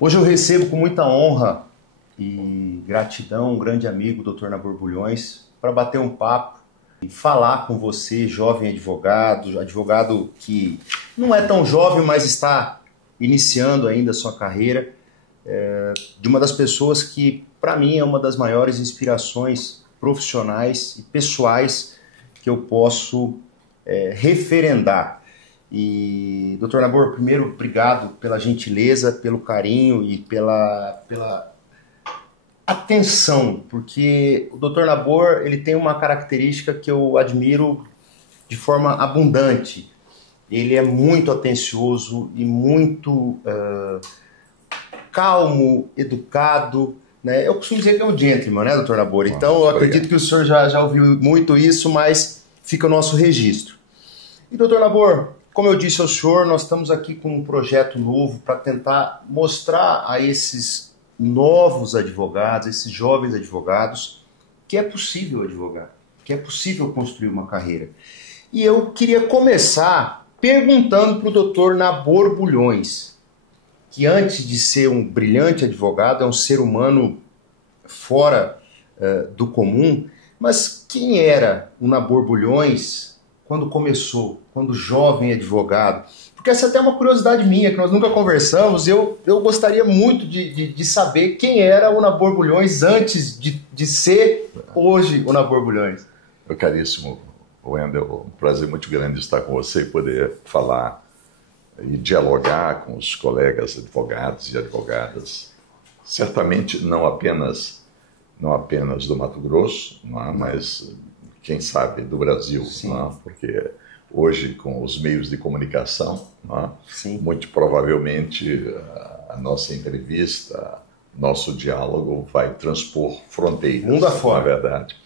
Hoje eu recebo com muita honra e gratidão um grande amigo, o Dr. Nabor Bulhões, para bater um papo e falar com você, jovem advogado, advogado que não é tão jovem, mas está iniciando ainda a sua carreira, de uma das pessoas que, para mim, é uma das maiores inspirações profissionais e pessoais que eu posso referendar. E, doutor Nabor, primeiro, obrigado pela gentileza, pelo carinho e pela atenção, porque o doutor Nabor, ele tem uma característica que eu admiro de forma abundante. Ele é muito atencioso e muito calmo, educado, né? Eu costumo dizer que é um gentleman, né, doutor Nabor? Então, eu acredito que o senhor já ouviu muito isso, mas fica o nosso registro. E, doutor Nabor, como eu disse ao senhor, nós estamos aqui com um projeto novo para tentar mostrar a esses novos advogados, esses jovens advogados, que é possível advogar, que é possível construir uma carreira. E eu queria começar perguntando para o doutor Nabor Bulhões, que antes de ser um brilhante advogado, é um ser humano fora do comum, mas quem era o Nabor Bulhões quando começou, quando jovem advogado? Porque essa é até uma curiosidade minha, que nós nunca conversamos. Eu gostaria muito de saber quem era o Nabor Bulhões antes de ser hoje o Nabor Bulhões. Meu caríssimo Wendel, um prazer muito grande estar com você e poder falar e dialogar com os colegas advogados e advogadas. Certamente não apenas do Mato Grosso, mas quem sabe do Brasil, porque hoje com os meios de comunicação, muito provavelmente a nossa entrevista, nosso diálogo vai transpor fronteiras, mundo afora, na verdade.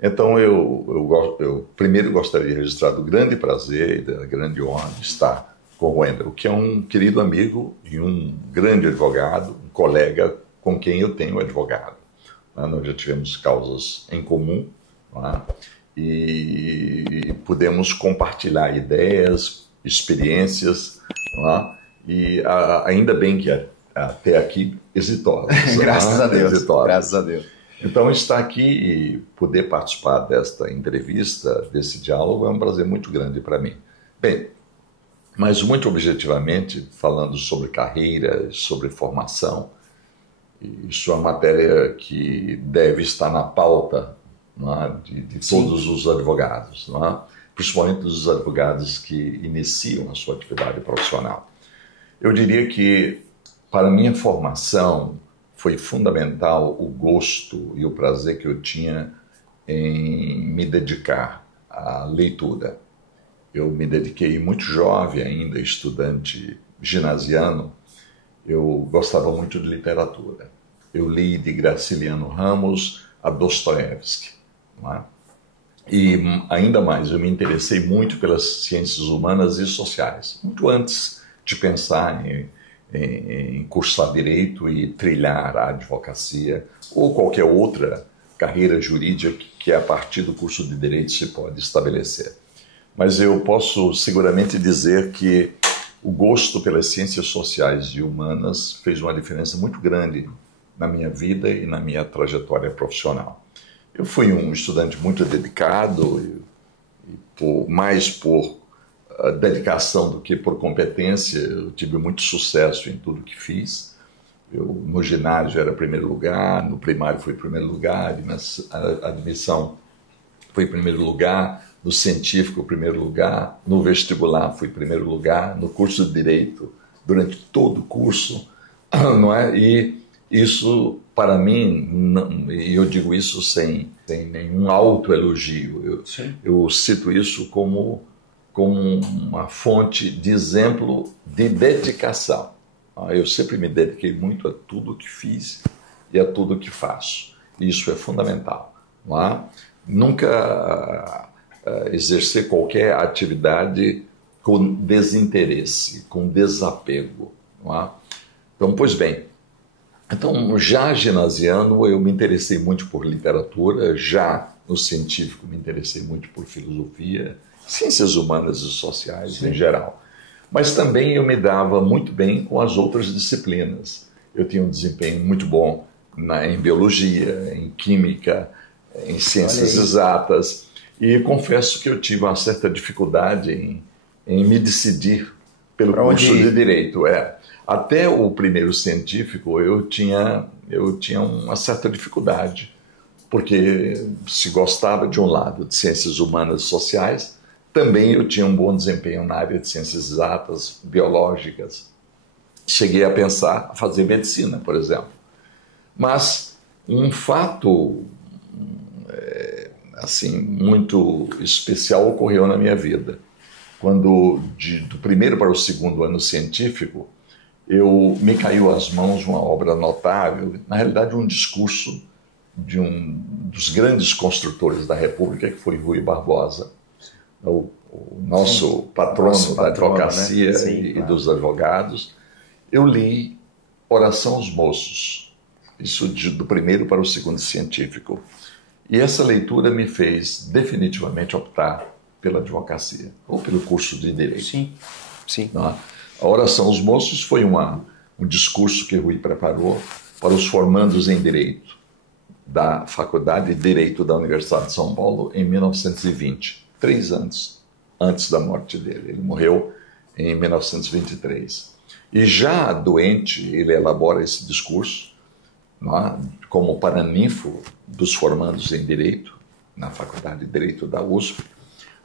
Então eu primeiro gostaria de registrar o grande prazer e da grande honra de estar com o Wendel, que é um querido amigo e um grande advogado, um colega com quem eu tenho advogado. Nós já tivemos causas em comum, e pudemos compartilhar ideias, experiências, e ainda bem que até aqui exitosas. Graças a Deus, exitosas. Graças a Deus. Então estar aqui e poder participar desta entrevista, desse diálogo, é um prazer muito grande para mim. Bem, mas muito objetivamente, falando sobre carreira, sobre formação, isso é uma matéria que deve estar na pauta de todos os advogados, principalmente dos advogados que iniciam a sua atividade profissional. Eu diria que, para a minha formação, foi fundamental o gosto e o prazer que eu tinha em me dedicar à leitura. Eu me dediquei muito jovem ainda, estudante ginasiano. Eu gostava muito de literatura. Eu li de Graciliano Ramos a Dostoiévski. E ainda mais, eu me interessei muito pelas ciências humanas e sociais, muito antes de pensar em cursar direito e trilhar a advocacia ou qualquer outra carreira jurídica que a partir do curso de direito se pode estabelecer. Mas eu posso seguramente dizer que o gosto pelas ciências sociais e humanas fez uma diferença muito grande na minha vida e na minha trajetória profissional. Eu fui um estudante muito dedicado, mais por dedicação do que por competência. Eu tive muito sucesso em tudo que fiz. No ginásio era primeiro lugar, no primário foi primeiro lugar, a admissão foi primeiro lugar, no científico primeiro lugar, no vestibular foi primeiro lugar, no curso de Direito, durante todo o curso, não é? E isso, para mim, e eu digo isso sem nenhum autoelogio, eu cito isso como uma fonte de exemplo de dedicação. Eu sempre me dediquei muito a tudo que fiz e a tudo que faço. Isso é fundamental. Nunca exercer qualquer atividade com desinteresse, com desapego. Então, pois bem, então, já ginasiano, eu me interessei muito por literatura, já no científico me interessei muito por filosofia, ciências humanas e sociais em geral. Mas também eu me dava muito bem com as outras disciplinas. Eu tinha um desempenho muito bom em biologia, em química, em ciências exatas. E confesso que eu tive uma certa dificuldade em me decidir pelo curso de Direito. Até o primeiro científico eu tinha uma certa dificuldade, porque se gostava de um lado de ciências humanas e sociais, também eu tinha um bom desempenho na área de ciências exatas, biológicas. Cheguei a pensar a fazer medicina, por exemplo. Mas um fato assim muito especial ocorreu na minha vida. Quando, do primeiro para o segundo ano científico, me caiu às mãos uma obra notável, na realidade um discurso de um dos grandes construtores da República, que foi Rui Barbosa, o nosso patrono da advocacia, né? E dos advogados. Eu li Oração aos Moços, isso do primeiro para o segundo científico. E essa leitura me fez definitivamente optar pela advocacia, ou pelo curso de Direito. Sim. A Oração aos Moços foi um discurso que Rui preparou para os formandos em Direito da Faculdade de Direito da Universidade de São Paulo em 1920, 3 anos antes da morte dele. Ele morreu em 1923. E já doente, ele elabora esse discurso como paraninfo dos formandos em Direito, na Faculdade de Direito da USP,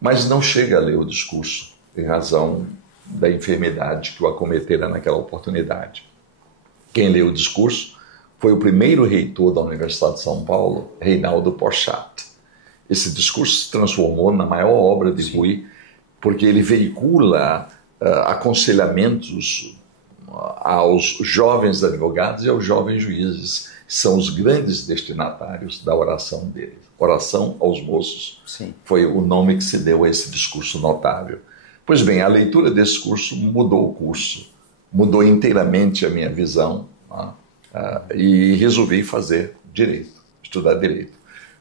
mas não chega a ler o discurso, em razão da enfermidade que o acometera naquela oportunidade. Quem leu o discurso foi o primeiro reitor da Universidade de São Paulo, Reinaldo Porchat. Esse discurso se transformou na maior obra de Rui, porque ele veicula aconselhamentos aos jovens advogados e aos jovens juízes, que são os grandes destinatários da oração dele. Oração aos Moços foi o nome que se deu a esse discurso notável. Pois bem, a leitura desse curso mudou o curso, mudou inteiramente a minha visão, e resolvi fazer Direito, estudar Direito.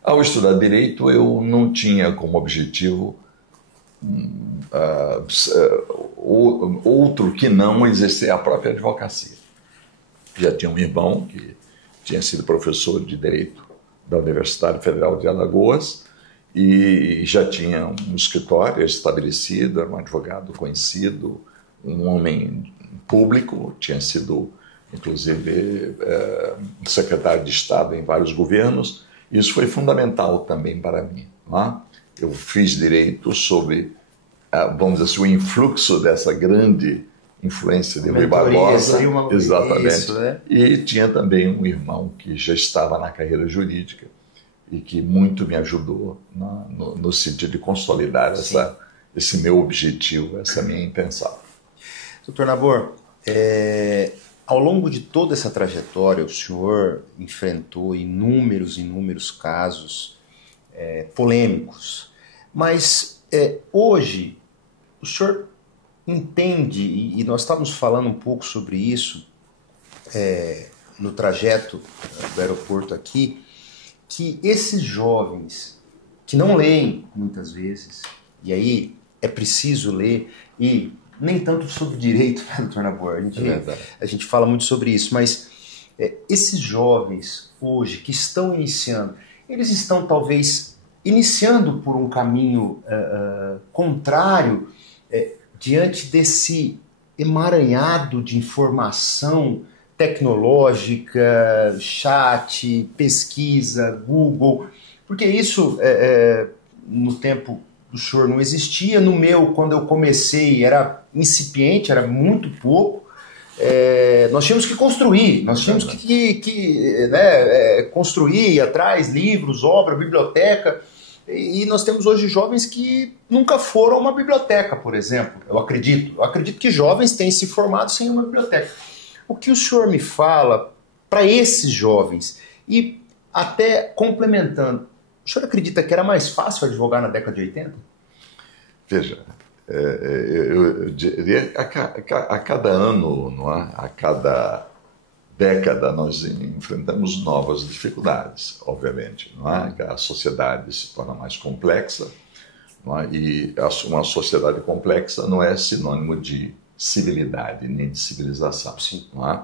Ao estudar Direito, eu não tinha como objetivo outro que não exercer a própria advocacia. Já tinha um irmão que tinha sido professor de Direito da Universidade Federal de Alagoas e já tinha um escritório estabelecido, era um advogado conhecido, um homem público, tinha sido, inclusive, secretário de Estado em vários governos. Isso foi fundamental também para mim. Eu fiz Direito sobre, vamos dizer assim, o influxo dessa grande influência de Rui Barbosa. Exatamente. Isso, né? E tinha também um irmão que já estava na carreira jurídica e que muito me ajudou no sentido de consolidar esse meu objetivo, essa minha intenção. Doutor Nabor, ao longo de toda essa trajetória, o senhor enfrentou inúmeros casos polêmicos, mas hoje o senhor entende, e nós estávamos falando um pouco sobre isso no trajeto do aeroporto aqui, que esses jovens que não leem muitas vezes, e aí é preciso ler, e nem tanto sobre direito, né, doutor Nabor? A gente fala muito sobre isso, mas esses jovens hoje que estão iniciando, eles estão talvez iniciando por um caminho contrário diante desse emaranhado de informação tecnológica, chat, pesquisa, Google, porque isso no tempo do senhor não existia, no meu, quando eu comecei, era incipiente, era muito pouco. Nós tínhamos que construir, nós tínhamos que construir, ir atrás, livros, obra, biblioteca, e nós temos hoje jovens que nunca foram a uma biblioteca, por exemplo, eu acredito que jovens têm se formado sem uma biblioteca. O que o senhor me fala para esses jovens, e até complementando, o senhor acredita que era mais fácil advogar na década de 80? Veja, eu diria a cada ano, não é? A cada década, nós enfrentamos novas dificuldades, obviamente. Não é? A sociedade se torna mais complexa, não é? E uma sociedade complexa não é sinônimo de civilidade, nem de civilização. Sim. Não é?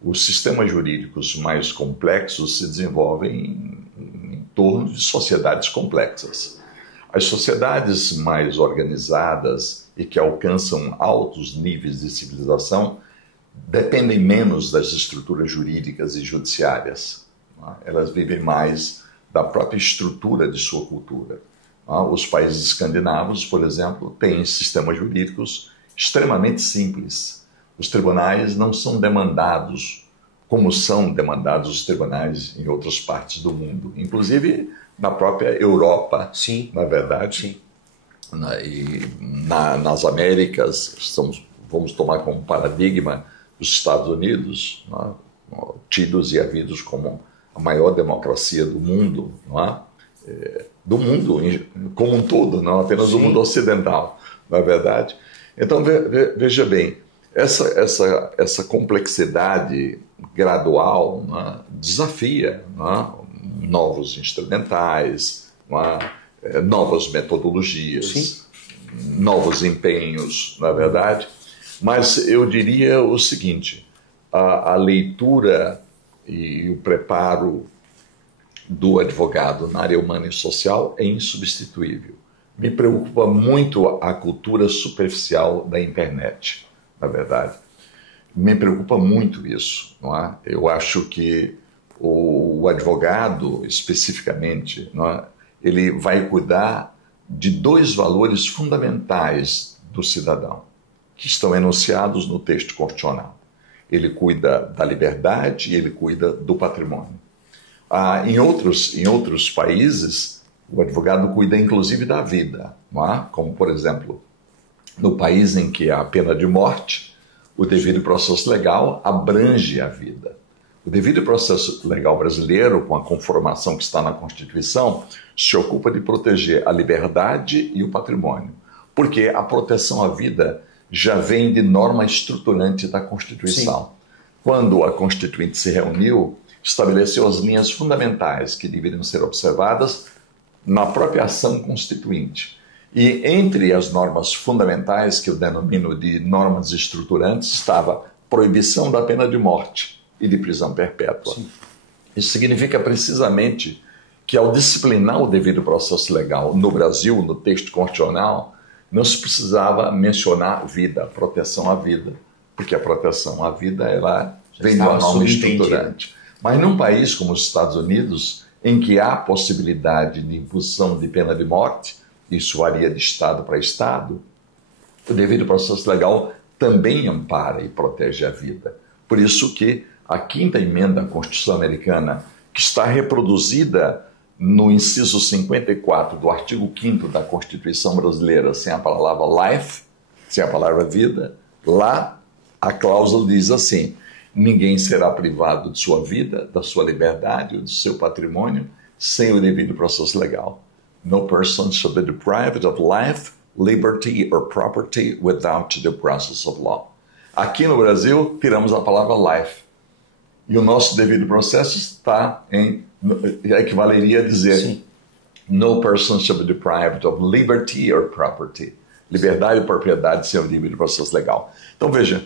Os sistemas jurídicos mais complexos se desenvolvem em torno de sociedades complexas. As sociedades mais organizadas e que alcançam altos níveis de civilização dependem menos das estruturas jurídicas e judiciárias. Não é? Elas vivem mais da própria estrutura de sua cultura. Os países escandinavos, por exemplo, têm sistemas jurídicos extremamente simples. Os tribunais não são demandados como são demandados os tribunais em outras partes do mundo, inclusive na própria Europa, sim, na verdade. Sim. Nas Américas, vamos tomar como paradigma os Estados Unidos, não é? Tidos e havidos como a maior democracia do mundo, não é? Do mundo como um todo, não apenas do mundo ocidental, na verdade. Então, veja bem, essa complexidade gradual, né, desafia, né, novos instrumentais, né, novas metodologias, sim, novos empenhos, na verdade. Mas eu diria o seguinte, a leitura e o preparo do advogado na área humana e social é insubstituível. Me preocupa muito a cultura superficial da internet, na verdade. Me preocupa muito isso, não é? Eu acho que o advogado, especificamente, não é? Ele vai cuidar de dois valores fundamentais do cidadão, que estão enunciados no texto constitucional. Ele cuida da liberdade e ele cuida do patrimônio. Em outros países, o advogado cuida inclusive da vida, não é? Como, por exemplo, no país em que há a pena de morte, o devido processo legal abrange a vida. O devido processo legal brasileiro, com a conformação que está na Constituição, se ocupa de proteger a liberdade e o patrimônio, porque a proteção à vida já vem de norma estruturante da Constituição. Sim. Quando a Constituinte se reuniu, estabeleceu as linhas fundamentais que deveriam ser observadas na própria ação constituinte. E entre as normas fundamentais, que eu denomino de normas estruturantes, estava proibição da pena de morte e de prisão perpétua. Sim. Isso significa precisamente que, ao disciplinar o devido processo legal no Brasil, no texto constitucional, não se precisava mencionar vida, proteção à vida, porque a proteção à vida ela vem de uma norma estruturante. Mas num país como os Estados Unidos, em que há possibilidade de imposição de pena de morte, isso varia de estado para estado, o devido processo legal também ampara e protege a vida. Por isso que a 5ª emenda à Constituição Americana, que está reproduzida no inciso 54 do artigo 5º da Constituição Brasileira, sem a palavra life, sem a palavra vida, lá a cláusula diz assim: ninguém será privado de sua vida, da sua liberdade ou do seu patrimônio sem o devido processo legal. No person shall be deprived of life, liberty or property without the process of law. Aqui no Brasil, tiramos a palavra life. E o nosso devido processo está equivaleria a dizer: sim, no person shall be deprived of liberty or property. Liberdade e propriedade sem o devido processo legal. Então veja,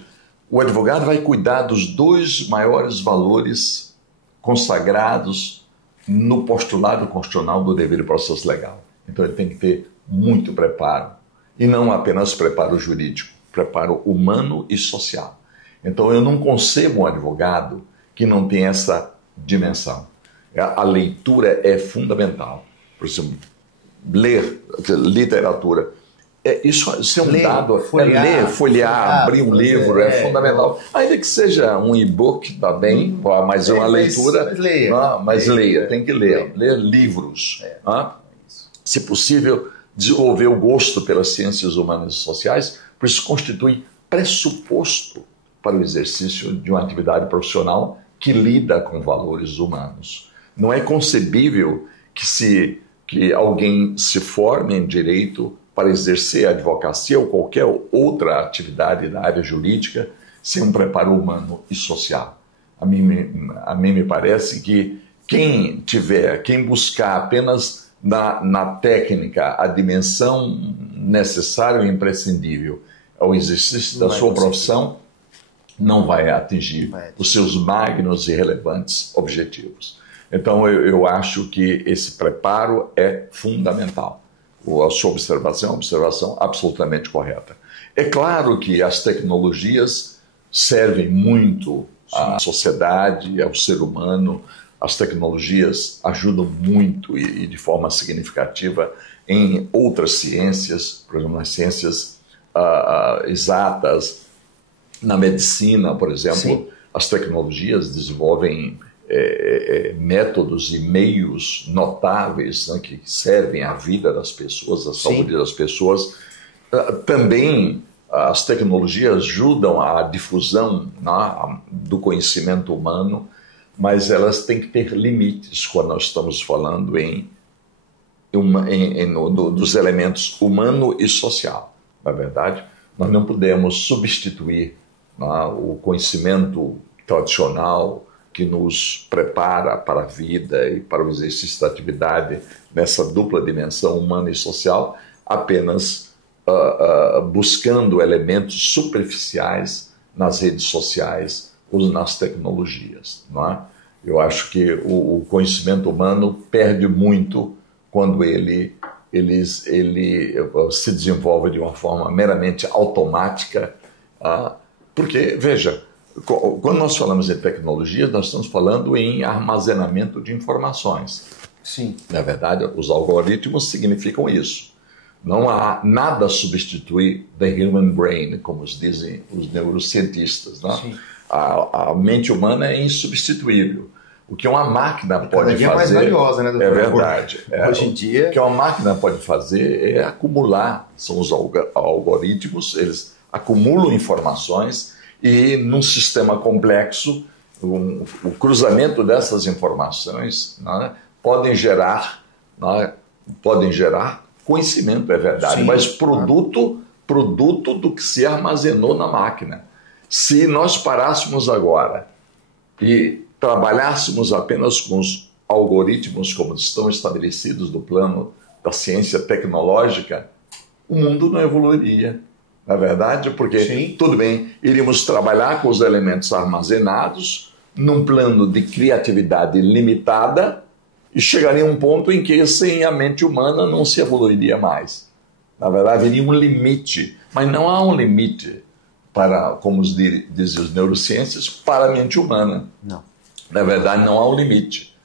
o advogado vai cuidar dos dois maiores valores consagrados no postulado constitucional do devido processo legal. Então ele tem que ter muito preparo. E não apenas preparo jurídico, preparo humano e social. Então eu não concebo um advogado que não tem essa dimensão. A leitura é fundamental. Por exemplo, ler literatura. Isso é um dado. Folhear, abrir um livro é fundamental. Ainda que seja um e-book, tá bem, mas uma leitura. Mas leia, tem que ler. Ler livros. Se possível, desenvolver o gosto pelas ciências humanas e sociais, por isso constitui pressuposto para o exercício de uma atividade profissional que lida com valores humanos. Não é concebível que alguém se forme em direito para exercer a advocacia ou qualquer outra atividade da área jurídica sem um preparo humano e social. A mim me parece que quem buscar apenas na técnica a dimensão necessária e imprescindível, ao exercício da sua profissão, não vai atingir os seus magnos e relevantes objetivos. Então, eu acho que esse preparo é fundamental. A sua observação é uma observação absolutamente correta. É claro que as tecnologias servem muito à sociedade, ao ser humano. As tecnologias ajudam muito e de forma significativa em outras ciências, por exemplo, nas ciências exatas, na medicina, por exemplo. Sim. As tecnologias desenvolvem métodos e meios notáveis, né, que servem à vida das pessoas, à saúde das pessoas. Também as tecnologias ajudam à difusão, né, do conhecimento humano, mas elas têm que ter limites quando nós estamos falando dos elementos humano e social. Na verdade, nós não podemos substituir, né, o conhecimento tradicional que nos prepara para a vida e para o exercício da atividade nessa dupla dimensão humana e social, apenas buscando elementos superficiais nas redes sociais ou nas tecnologias, não é? Eu acho que o conhecimento humano perde muito quando ele se desenvolve de uma forma meramente automática, porque, veja, quando nós falamos em tecnologia, nós estamos falando em armazenamento de informações. Sim. Na verdade, os algoritmos significam isso. Não há nada a substituir the human brain, como dizem os neurocientistas, né? Sim. A mente humana é insubstituível. O que uma máquina pode fazer... é mais valiosa, né, doutor? É verdade. Hoje em dia... O que uma máquina pode fazer é acumular. São os algoritmos, eles acumulam informações e, num sistema complexo, o cruzamento dessas informações, né, podem gerar conhecimento, é verdade, sim, mas produto do que se armazenou na máquina. Se nós parássemos agora e trabalhássemos apenas com os algoritmos como estão estabelecidos no plano da ciência tecnológica, o mundo não evoluiria. Na verdade, porque, sim, tudo bem, iríamos trabalhar com os elementos armazenados num plano de criatividade limitada e chegaria a um ponto em que sem a mente humana não se evoluiria mais. Na verdade, haveria um limite, mas não há um limite para, como dizem os neurociências, para a mente humana. Não. Na verdade, não há um limite.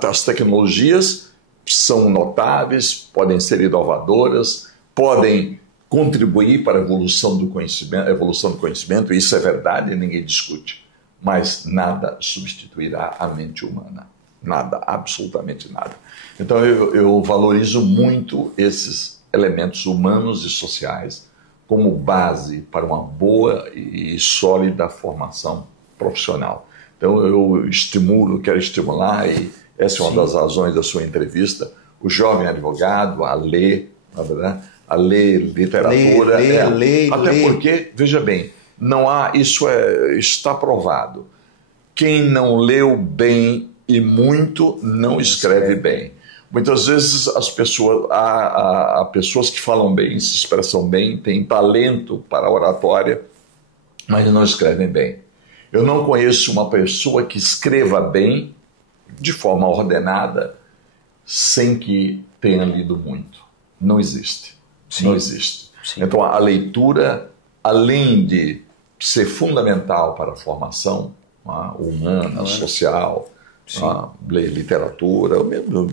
As tecnologias são notáveis, podem ser inovadoras, podem contribuir para a evolução do conhecimento, isso é verdade, ninguém discute, mas nada substituirá a mente humana, nada, absolutamente nada. Então eu valorizo muito esses elementos humanos e sociais como base para uma boa e sólida formação profissional. Então eu quero estimular, e essa é uma das razões da sua entrevista, o jovem advogado a ler, na verdade, a ler literatura. Até porque, veja bem, não há, está provado. Quem não leu bem e muito não escreve bem. Muitas vezes há pessoas que falam bem, se expressam bem, têm talento para a oratória, mas não escrevem bem. Eu não conheço uma pessoa que escreva bem, de forma ordenada, sem que tenha lido muito. Não existe. Sim. Não existe. Sim. Então, a leitura, além de ser fundamental para a formação humana, social, ler literatura, ou mesmo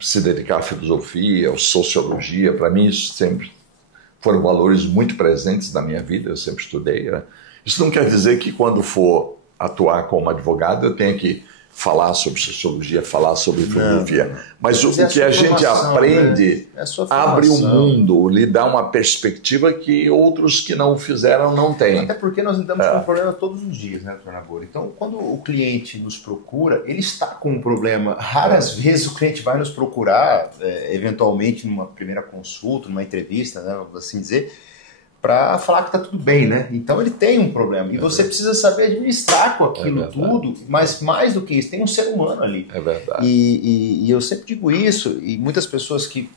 se dedicar à filosofia, à sociologia, para mim isso sempre foram valores muito presentes na minha vida, eu sempre estudei. Né? Isso não quer dizer que quando for atuar como advogado eu tenha que falar sobre sociologia, falar sobre filosofia. Não. Mas o que a gente aprende, né? Abre o mundo, lhe dá uma perspectiva que outros que não o fizeram não têm. Até porque nós lidamos com um problema todos os dias, né, doutor Nabor? Então, quando o cliente nos procura, ele está com um problema. Raras vezes o cliente vai nos procurar, eventualmente numa primeira consulta, numa entrevista, né, vamos assim dizer, para falar que está tudo bem, né? Então ele tem um problema. E você precisa saber administrar com aquilo tudo, mas mais do que isso, tem um ser humano ali. É verdade. E eu sempre digo isso, e muitas pessoas que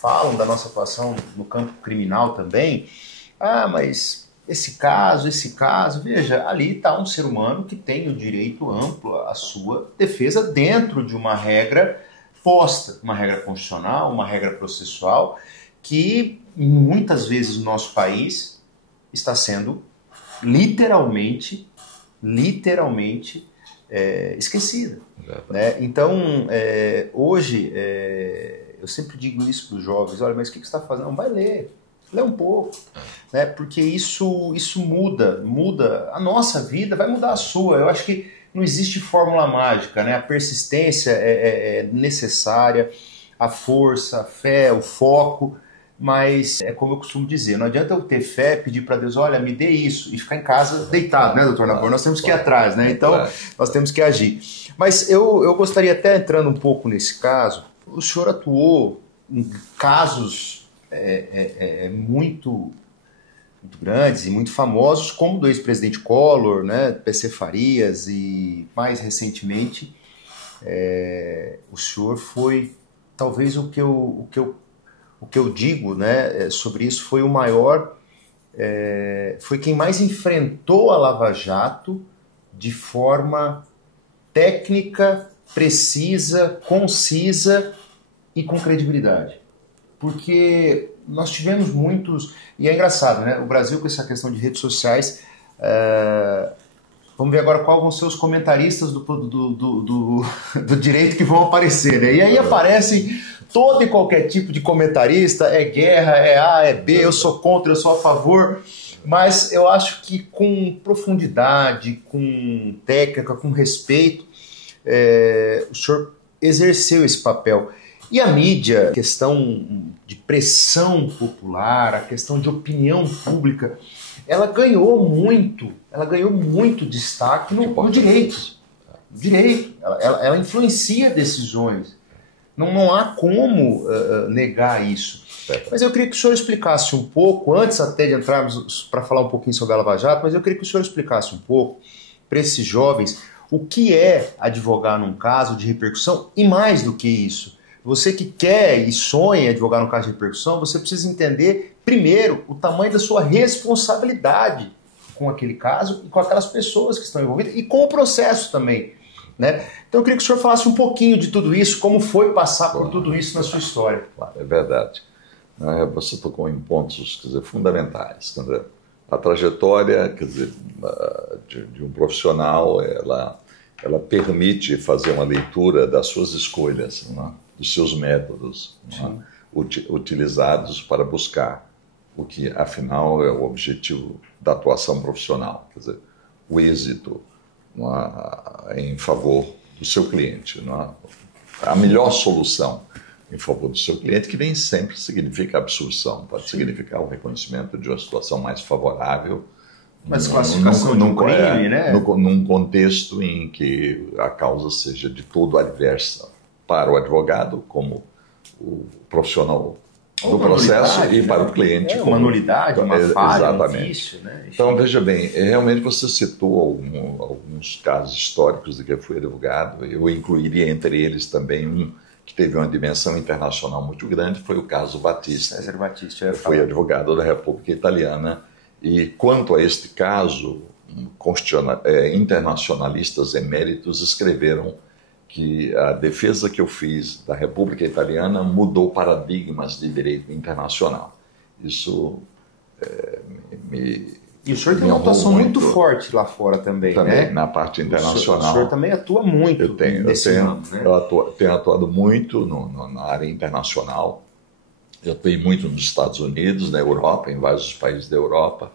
falam da nossa atuação no campo criminal também, ah, mas esse caso, veja, ali está um ser humano que tem o direito amplo à sua defesa dentro de uma regra posta, uma regra constitucional, uma regra processual, que muitas vezes no nosso país está sendo literalmente esquecida. Né? Então, hoje, eu sempre digo isso para os jovens, olha, mas o que você está fazendo? Não, vai ler. Lê um pouco, né? Porque isso muda a nossa vida, vai mudar a sua. Eu acho que não existe fórmula mágica, né? A persistência é necessária, a força, a fé, o foco, mas é como eu costumo dizer, não adianta eu ter fé, pedir para Deus, olha, me dê isso, e ficar em casa deitado, né, doutor Nabor? Nós temos que ir atrás, né? Então, nós temos que agir. Mas eu gostaria, até entrando um pouco nesse caso, o senhor atuou em casos muito grandes e muito famosos, como do ex-presidente Collor, né, PC Farias, e mais recentemente o senhor foi, talvez o que eu digo, né, sobre isso, foi o maior, foi quem mais enfrentou a Lava Jato de forma técnica, precisa, concisa e com credibilidade. Porque nós tivemos muitos... E é engraçado, né? O Brasil, com essa questão de redes sociais... Vamos ver agora quais vão ser os comentaristas do direito que vão aparecer, né? E aí aparecem todo e qualquer tipo de comentarista, é guerra, é A, é B, eu sou contra, eu sou a favor... Mas eu acho que com profundidade, com técnica, com respeito, o senhor exerceu esse papel. E a mídia, a questão de pressão popular, a questão de opinião pública, ela ganhou muito destaque no direito. Ela influencia decisões. Não há como negar isso. Mas eu queria que o senhor explicasse um pouco, antes até de entrarmos para falar um pouquinho sobre a Lava Jato, mas eu queria que o senhor explicasse um pouco para esses jovens o que é advogar num caso de repercussão e mais do que isso. Você que quer e sonha advogar no caso de repercussão, você precisa entender, primeiro, o tamanho da sua responsabilidade com aquele caso e com aquelas pessoas que estão envolvidas e com o processo também. Né? Então eu queria que o senhor falasse um pouquinho de tudo isso, como foi passar por tudo isso na sua história. É verdade. Você tocou em pontos, quer dizer, fundamentais. Quer dizer, a trajetória, quer dizer, de um profissional, ela permite fazer uma leitura das suas escolhas, né? Dos seus métodos, né? Utilizados para buscar o que, afinal, é o objetivo da atuação profissional, quer dizer, o êxito, né? Em favor do seu cliente, né? A melhor solução em favor do seu cliente, que nem sempre significa absorção, pode significar o reconhecimento de uma situação mais favorável, mas classificação de um crime, né? Num contexto em que a causa seja de todo adversa para o advogado, como o profissional do processo, e para o cliente. Uma nulidade, uma falha, um vício, né? Então, veja bem, realmente você citou alguns casos históricos de que eu fui advogado. Eu incluiria entre eles também um que teve uma dimensão internacional muito grande, foi o caso Battisti. César Battisti. Eu fui advogado da República Italiana, e quanto a este caso, internacionalistas eméritos escreveram que a defesa que eu fiz da República Italiana mudou paradigmas de direito internacional. Isso E o senhor tem uma atuação muito forte lá fora também, né? Na parte internacional. O senhor também atua muito nesse ramo, né? Eu tenho atuado muito na área internacional. Eu atuei muito nos Estados Unidos, na Europa, em vários países da Europa.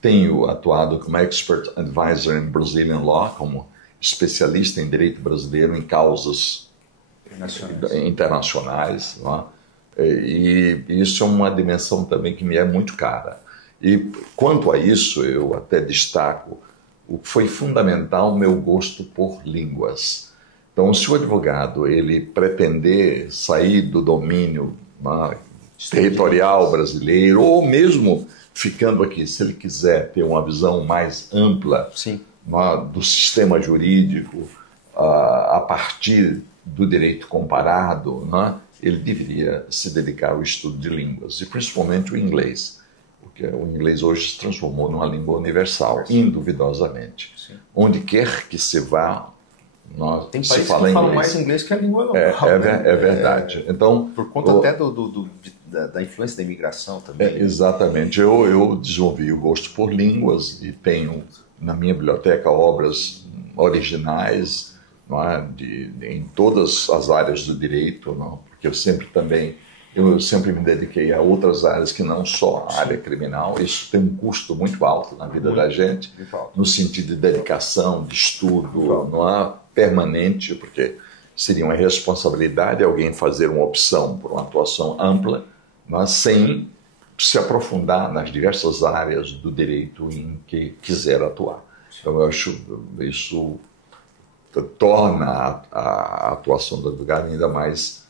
Tenho atuado como Expert Advisor in Brazilian Law, como especialista em direito brasileiro em causas internacionais. Não é? E isso é uma dimensão também que me é muito cara. E quanto a isso, eu até destaco o que foi fundamental, o meu gosto por línguas. Então, se o advogado ele pretender sair do domínio territorial brasileiro, ou mesmo ficando aqui, se ele quiser ter uma visão mais ampla do sistema jurídico, a partir do direito comparado, ele deveria se dedicar ao estudo de línguas, e principalmente o inglês, porque o inglês hoje se transformou numa língua universal, induvidosamente. Sim. Onde quer que se vá, tem países que falam mais inglês que a língua local. É verdade. Então, por conta até da influência da imigração também. Exatamente. Eu desenvolvi o gosto por línguas e tenho na minha biblioteca obras originais, não é, em todas as áreas do direito, não? Porque eu sempre me dediquei a outras áreas que não só a área criminal. Isso tem um custo muito alto na vida da gente, no sentido de dedicação, de estudo, não é permanente, porque seria uma responsabilidade alguém fazer uma opção por uma atuação ampla, mas sem se aprofundar nas diversas áreas do direito em que quiser atuar. Então, eu acho isso torna a atuação do advogado ainda mais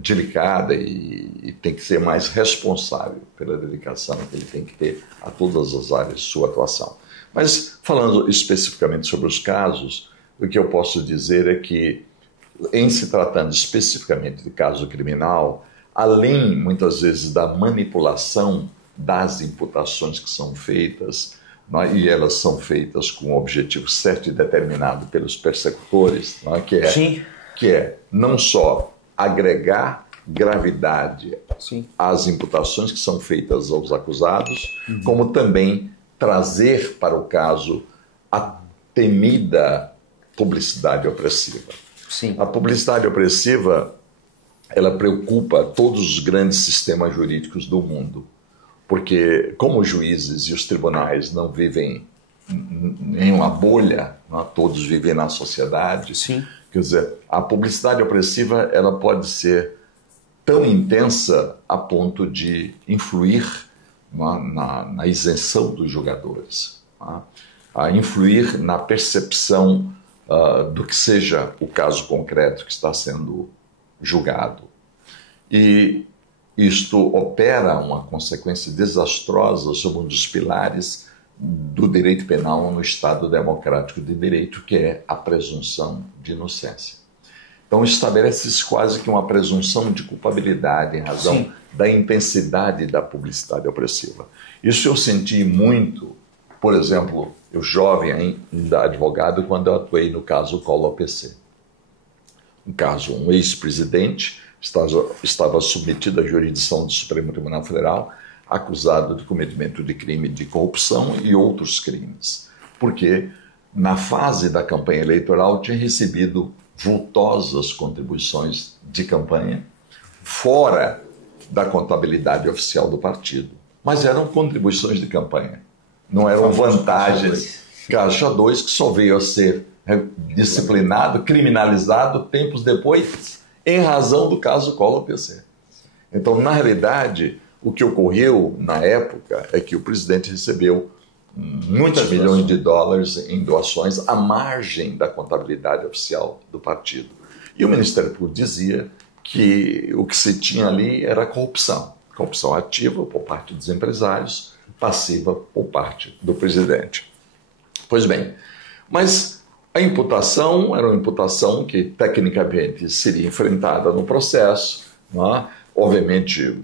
delicada e tem que ser mais responsável pela dedicação que ele tem que ter a todas as áreas de sua atuação. Mas, falando especificamente sobre os casos, o que eu posso dizer é que, em se tratando especificamente de caso criminal, além, muitas vezes, da manipulação das imputações que são feitas, e elas são feitas com um objetivo certo e determinado pelos persecutores, que é não só agregar gravidade às imputações que são feitas aos acusados, como também trazer para o caso a temida publicidade opressiva. Sim. A publicidade opressiva, ela preocupa todos os grandes sistemas jurídicos do mundo, porque como os juízes e os tribunais não vivem em uma bolha, não, todos vivem na sociedade. Sim. Quer dizer, a publicidade opressiva ela pode ser tão intensa a ponto de influir na isenção dos julgadores, a influir na percepção do que seja o caso concreto que está sendo julgado. E isto opera uma consequência desastrosa sobre um dos pilares do direito penal no Estado democrático de direito, que é a presunção de inocência. Então estabelece-se quase que uma presunção de culpabilidade em razão da intensidade da publicidade opressiva. Isso eu senti muito, por exemplo, eu jovem ainda advogado, quando eu atuei no caso Collor PC. Um caso, um ex-presidente estava submetido à jurisdição do Supremo Tribunal Federal, acusado de cometimento de crime de corrupção e outros crimes, porque na fase da campanha eleitoral tinha recebido vultosas contribuições de campanha fora da contabilidade oficial do partido, mas eram contribuições de campanha, não eram vantagens. Caixa 2 que só veio a ser disciplinado, criminalizado tempos depois, em razão do caso Collor PC. Então, na realidade, o que ocorreu na época é que o presidente recebeu muitos milhões de dólares em doações à margem da contabilidade oficial do partido. E o Ministério Público dizia que o que se tinha ali era corrupção. Corrupção ativa por parte dos empresários, passiva por parte do presidente. Pois bem, mas a imputação era uma imputação que tecnicamente seria enfrentada no processo, não é? Obviamente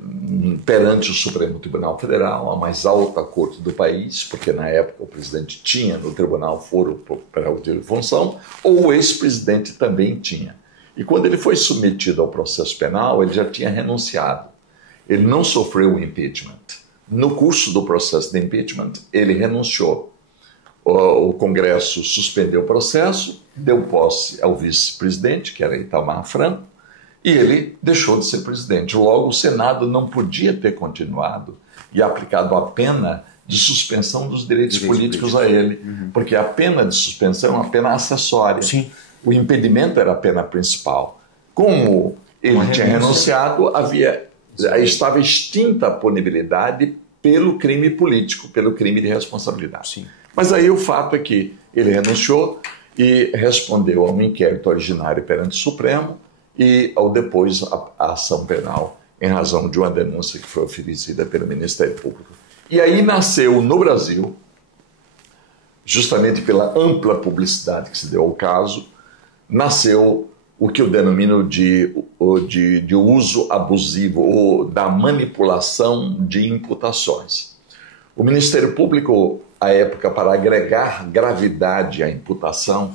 perante o Supremo Tribunal Federal, a mais alta corte do país, porque na época o presidente tinha no tribunal foro para o de função, ou o ex-presidente também tinha. E quando ele foi submetido ao processo penal, ele já tinha renunciado. Ele não sofreu o impeachment. No curso do processo de impeachment, ele renunciou. O Congresso suspendeu o processo, deu posse ao vice-presidente, que era Itamar Franco, e ele deixou de ser presidente. Logo, o Senado não podia ter continuado e aplicado a pena de suspensão dos direitos políticos a ele, porque a pena de suspensão é uma pena acessória. Sim. O impedimento era a pena principal. Como ele tinha renunciado, estava extinta a punibilidade pelo crime político, pelo crime de responsabilidade. Sim. Mas aí o fato é que ele renunciou e respondeu a um inquérito originário perante o Supremo e ao depois a ação penal em razão de uma denúncia que foi oferecida pelo Ministério Público. E aí nasceu no Brasil, justamente pela ampla publicidade que se deu ao caso, nasceu o que eu denomino de uso abusivo ou da manipulação de imputações. O Ministério Público, à época, para agregar gravidade à imputação,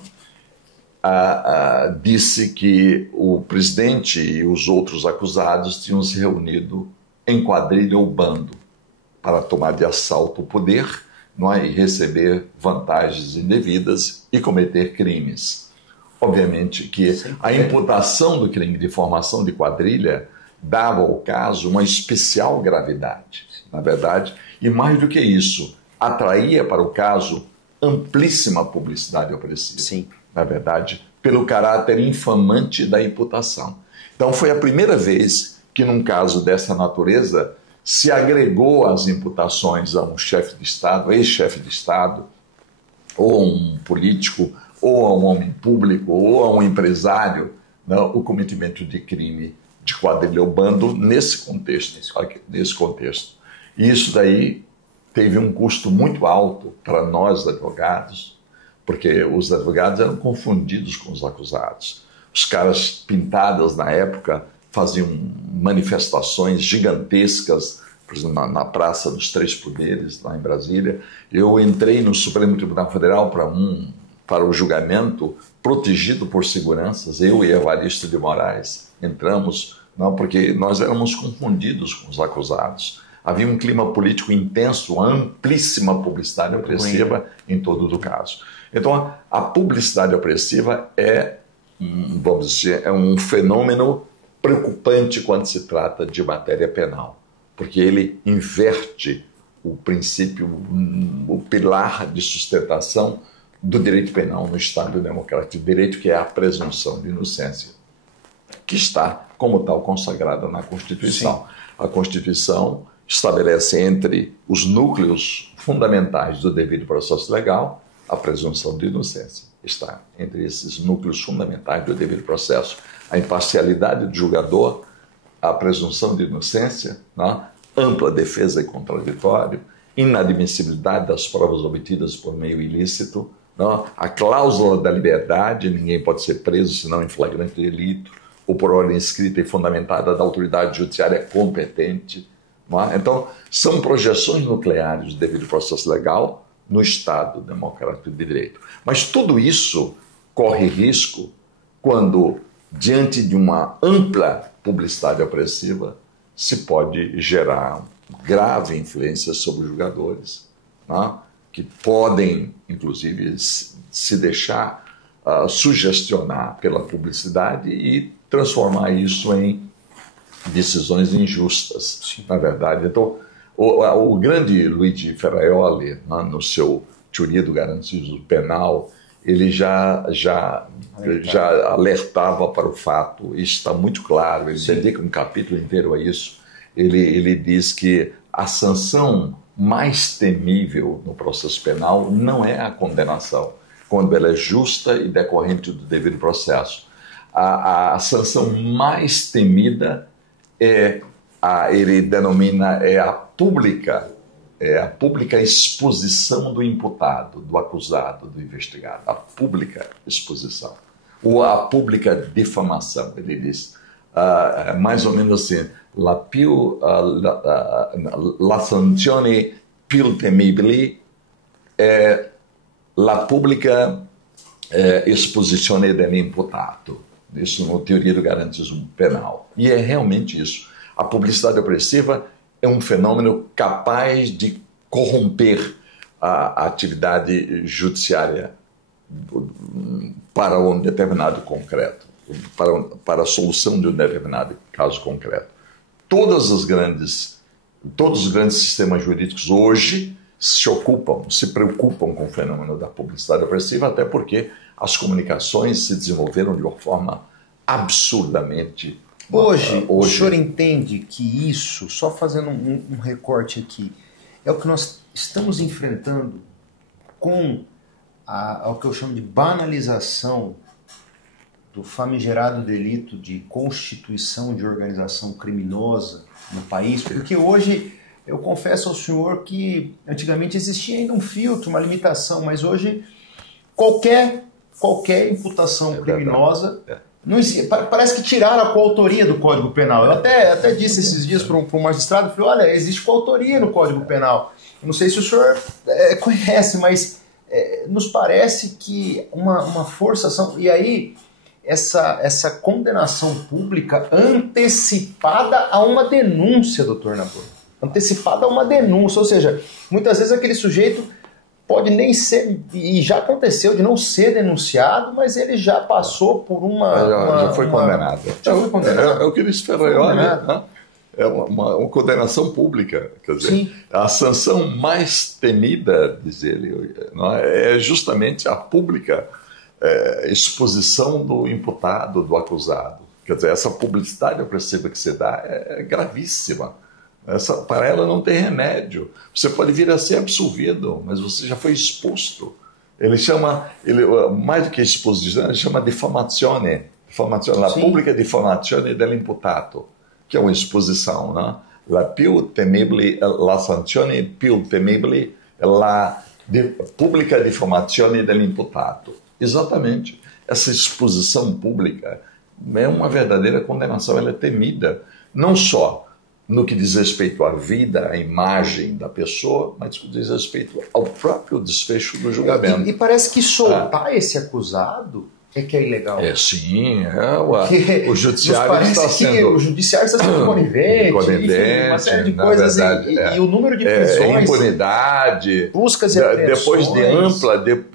disse que o presidente e os outros acusados tinham se reunido em quadrilha ou bando para tomar de assalto o poder, não é? E receber vantagens indevidas e cometer crimes. Obviamente que a imputação do crime de formação de quadrilha dava ao caso uma especial gravidade, na verdade, e mais do que isso, atraía para o caso amplíssima publicidade opressiva. Sim. Na verdade, pelo caráter infamante da imputação. Então foi a primeira vez que num caso dessa natureza se agregou as imputações a um chefe de Estado, ex-chefe de Estado, ou a um político, ou a um homem público, ou a um empresário, não, o cometimento de crime de quadrilha ou bando nesse contexto. E isso daí teve um custo muito alto para nós advogados, porque os advogados eram confundidos com os acusados. Os caras pintadas na época faziam manifestações gigantescas, por exemplo, na Praça dos Três Poderes, lá em Brasília. Eu entrei no Supremo Tribunal Federal para o julgamento, protegido por seguranças, eu e Evaristo de Moraes entramos, não, porque nós éramos confundidos com os acusados. Havia um clima político intenso, amplíssima publicidade opressiva em todo o caso. Então, a publicidade opressiva vamos dizer, é um fenômeno preocupante quando se trata de matéria penal, porque ele inverte o princípio, o pilar de sustentação do direito penal no Estado democrático, direito que é a presunção de inocência, que está, como tal, consagrada na Constituição. Sim. A Constituição estabelece entre os núcleos fundamentais do devido processo legal a presunção de inocência. Está entre esses núcleos fundamentais do devido processo a imparcialidade do julgador, a presunção de inocência, né? Ampla defesa e contraditório, inadmissibilidade das provas obtidas por meio ilícito, né? A cláusula da liberdade, ninguém pode ser preso senão em flagrante delito, ou por ordem escrita e fundamentada da autoridade judiciária competente. Né? Então, são projeções nucleares do devido processo legal no Estado democrático de direito. Mas tudo isso corre risco quando, diante de uma ampla publicidade opressiva, se pode gerar grave influência sobre os julgadores, né? Que podem, inclusive, se deixar sugestionar pela publicidade e transformar isso em decisões injustas, sim, na verdade. Então, o grande Luigi Ferraioli, né, no seu Teoria do Garantismo Penal, ele já alertava para o fato, isso está muito claro, ele dedica um capítulo inteiro a isso. Ele diz que a sanção mais temível no processo penal não é a condenação, quando ela é justa e decorrente do devido processo. A sanção mais temida ele denomina a pública exposição do imputado, do acusado, do investigado, a pública exposição, ou a pública difamação, ele diz, mais ou menos assim, la sanzione più temibile è la pubblica esposizione dell'imputato, isso na Teoria do Garantismo Penal, e é realmente isso. A publicidade opressiva é um fenômeno capaz de corromper a atividade judiciária para um determinado concreto, para a solução de um determinado caso concreto. Todos os grandes sistemas jurídicos hoje se preocupam com o fenômeno da publicidade opressiva, até porque as comunicações se desenvolveram de uma forma absurdamente... Hoje, o senhor entende que isso, só fazendo um recorte aqui, é o que nós estamos enfrentando com o que eu chamo de banalização do famigerado delito de constituição de organização criminosa no país? Porque hoje, eu confesso ao senhor que antigamente existia ainda um filtro, uma limitação, mas hoje qualquer imputação criminosa Parece que tiraram a coautoria do Código Penal. Eu até disse esses dias para um magistrado, falei, olha, existe coautoria no Código Penal. Eu não sei se o senhor conhece, mas nos parece que uma forçação... E aí, essa condenação pública antecipada a uma denúncia, doutor Nabor. Antecipada a uma denúncia. Ou seja, muitas vezes aquele sujeito pode nem ser, e já aconteceu de não ser denunciado, mas ele já passou por já foi condenado. Já foi condenado. É o que eles esperam, né? É uma condenação pública. Quer dizer, sim, a sanção mais temida, diz ele, é justamente a pública exposição do imputado, do acusado. Quer dizer, essa publicidade opressiva que se dá é gravíssima. Para ela não tem remédio. Você pode vir a ser absolvido, mas você já foi exposto. Ele chama, mais do que exposição, ele chama diffamazione, la pubblica diffamazione dell'imputato, que é uma exposição, né? La sanzione più temibile è la pubblica diffamazione dell'imputato. Exatamente. Essa exposição pública é uma verdadeira condenação, ela é temida, não só no que diz respeito à vida, à imagem da pessoa, mas no que diz respeito ao próprio desfecho do julgamento. E parece que soltar esse acusado é que é ilegal. Sim, o judiciário está sendo... O judiciário está sendo conivente, enfim, uma série de coisas. Verdade, e o número de prisões... impunidade... Buscas e apreensões...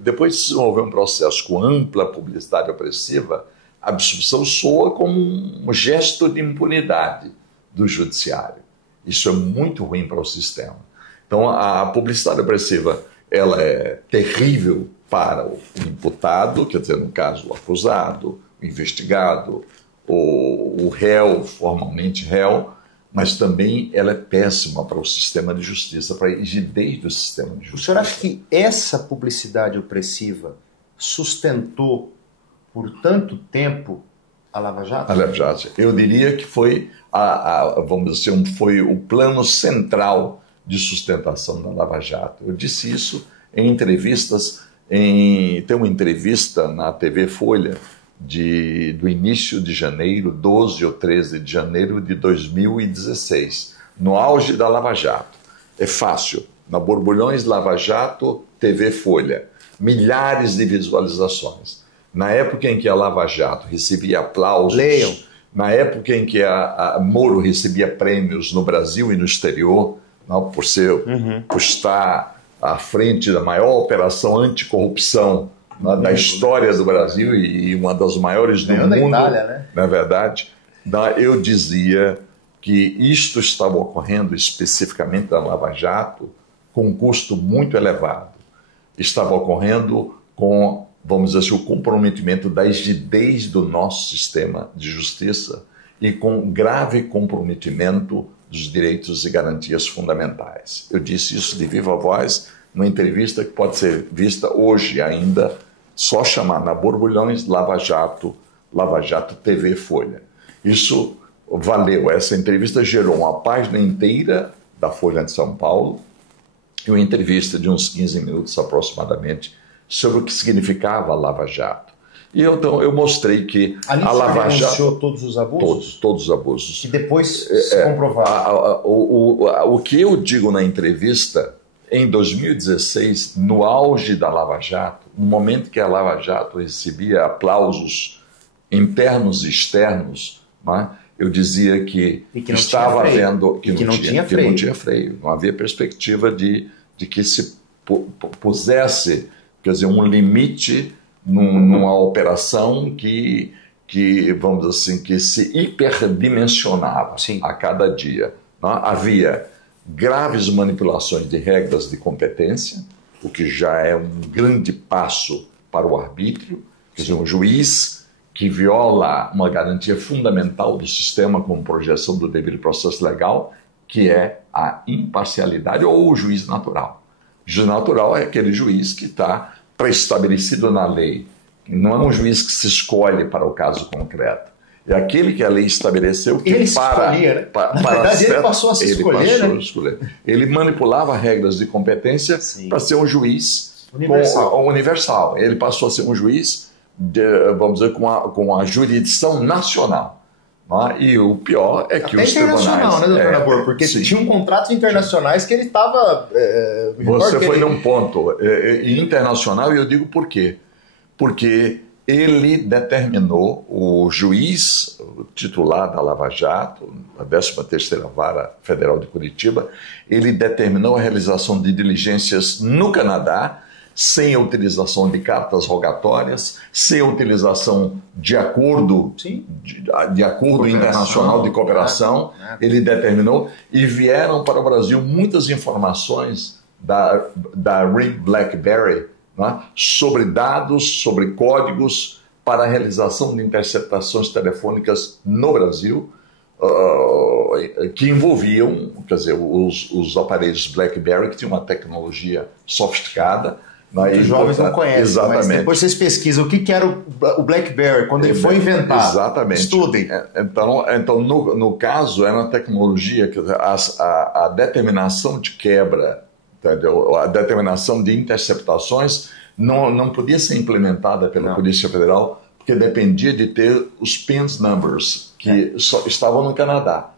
Depois de se desenvolver um processo com ampla publicidade opressiva, a absolvição soa como um gesto de impunidade do judiciário. Isso é muito ruim para o sistema. Então, a publicidade opressiva, ela é terrível para o imputado, quer dizer, no caso, o acusado, o investigado, o réu, formalmente réu, mas também ela é péssima para o sistema de justiça, para a rigidez do sistema de justiça. O senhor acha que essa publicidade opressiva sustentou por tanto tempo a Lava Jato? A Lava Jato. Eu diria que foi, vamos dizer, foi o plano central de sustentação da Lava Jato. Eu disse isso em entrevistas, tem uma entrevista na TV Folha do início de janeiro, 12 ou 13 de janeiro de 2016, no auge da Lava Jato. É fácil, na Borbulhões Lava Jato, TV Folha, milhares de visualizações. Na época em que a Lava Jato recebia aplausos, leiam, na época em que a Moro recebia prêmios no Brasil e no exterior, não, por estar à frente da maior operação anticorrupção da história do Brasil e uma das maiores do mundo, Itália, né? Na verdade, eu dizia que isto estava ocorrendo especificamente na Lava Jato com um custo muito elevado. Estava ocorrendo com, vamos dizer assim, o comprometimento da rigidez do nosso sistema de justiça e com grave comprometimento dos direitos e garantias fundamentais. Eu disse isso de viva voz numa entrevista que pode ser vista hoje ainda, só chamar na Borbulhões Lava Jato TV Folha. Isso valeu, essa entrevista gerou uma página inteira da Folha de São Paulo e uma entrevista de uns 15 minutos aproximadamente sobre o que significava a Lava Jato. E então eu mostrei que a Lava Jato denunciou todos os abusos? Todos os abusos. Que depois se comprovaram. O que eu digo na entrevista, em 2016, no auge da Lava Jato, no momento que a Lava Jato recebia aplausos internos e externos, né, eu dizia que estava vendo que não tinha freio, não havia perspectiva de que se pusesse, quer dizer, um limite numa operação que vamos dizer assim, que se hiperdimensionava a cada dia. Né? Havia graves manipulações de regras de competência, o que já é um grande passo para o arbítrio, quer dizer, um juiz que viola uma garantia fundamental do sistema como projeção do devido processo legal, que é a imparcialidade ou o juiz natural. O juiz natural é aquele juiz que está pré-estabelecido na lei. Não é um juiz que se escolhe para o caso concreto. É aquele que a lei estabeleceu que ele escolhia, na verdade, ele passou a se escolher. Ele manipulava regras de competência para ser um juiz universal. Ele passou a ser um juiz vamos dizer, com a jurisdição nacional. E o pior é que até os tribunais... internacional, né, doutor Labor? Porque tinham contratos internacionais que ele estava... Você foi num ponto internacional, e eu digo por quê? Porque ele determinou, o juiz titular da Lava Jato, a 13ª Vara Federal de Curitiba, ele determinou a realização de diligências no Canadá, sem a utilização de cartas rogatórias, sem a utilização de acordo, de acordo internacional de cooperação, ele determinou, e vieram para o Brasil muitas informações da Ring BlackBerry, sobre dados, sobre códigos para a realização de interceptações telefônicas no Brasil, que envolviam, quer dizer, os aparelhos BlackBerry, que tinham uma tecnologia sofisticada. Os jovens não conhecem, exatamente. Mas depois vocês pesquisam o que era o BlackBerry quando ele foi inventado. Exatamente. Estudem. Então no caso, era uma tecnologia que a determinação de quebra, entendeu? A determinação de interceptações não podia ser implementada pela Polícia Federal, porque dependia de ter os PINs numbers, que só estavam no Canadá.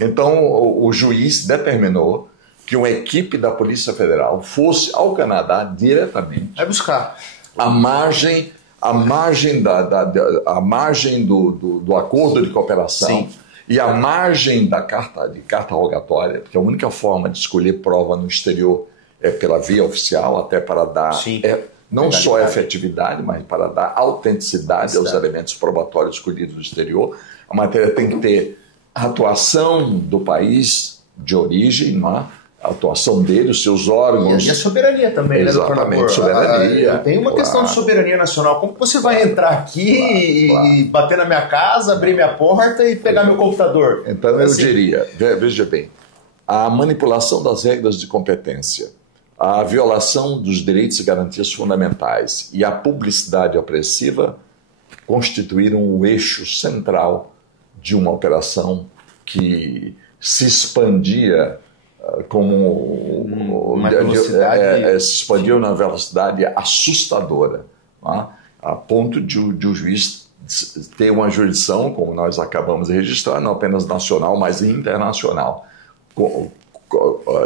Então o juiz determinou que uma equipe da Polícia Federal fosse ao Canadá diretamente. Vai buscar. A margem do acordo de cooperação e a margem de carta rogatória, porque a única forma de escolher prova no exterior é pela via oficial, até para dar não só efetividade, mas para dar autenticidade aos elementos probatórios escolhidos no exterior. A matéria tem que ter a atuação do país de origem, a atuação dele, os seus órgãos. E a soberania também, exatamente, né, soberania. Tem uma questão de soberania nacional. Como você vai entrar aqui e bater na minha casa, abrir minha porta e pegar meu computador? Então eu diria, veja bem, a manipulação das regras de competência, a violação dos direitos e garantias fundamentais e a publicidade opressiva constituíram o eixo central de uma operação que se expandia se expandiu na velocidade assustadora, a ponto de o juiz ter uma jurisdição, como nós acabamos de registrar, não apenas nacional, mas internacional.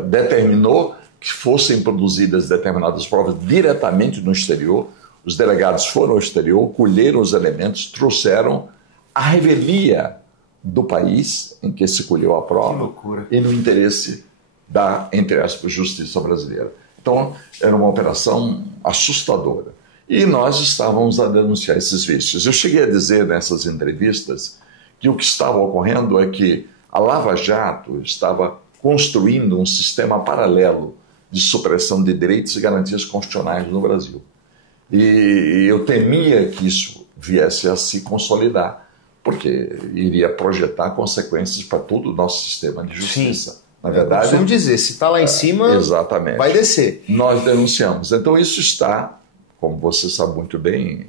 Determinou que fossem produzidas determinadas provas diretamente no exterior. Os delegados foram ao exterior, colheram os elementos, trouxeram a revelia do país em que se colheu a prova e no interesse da, entre aspas, justiça brasileira. Então, era uma operação assustadora. E nós estávamos a denunciar esses vícios. Eu cheguei a dizer nessas entrevistas que o que estava ocorrendo é que a Lava Jato estava construindo um sistema paralelo de supressão de direitos e garantias constitucionais no Brasil. E eu temia que isso viesse a se consolidar, porque iria projetar consequências para todo o nosso sistema de justiça. Na verdade, vamos dizer, se está lá em cima, vai descer. Nós denunciamos. Então isso está, como você sabe muito bem,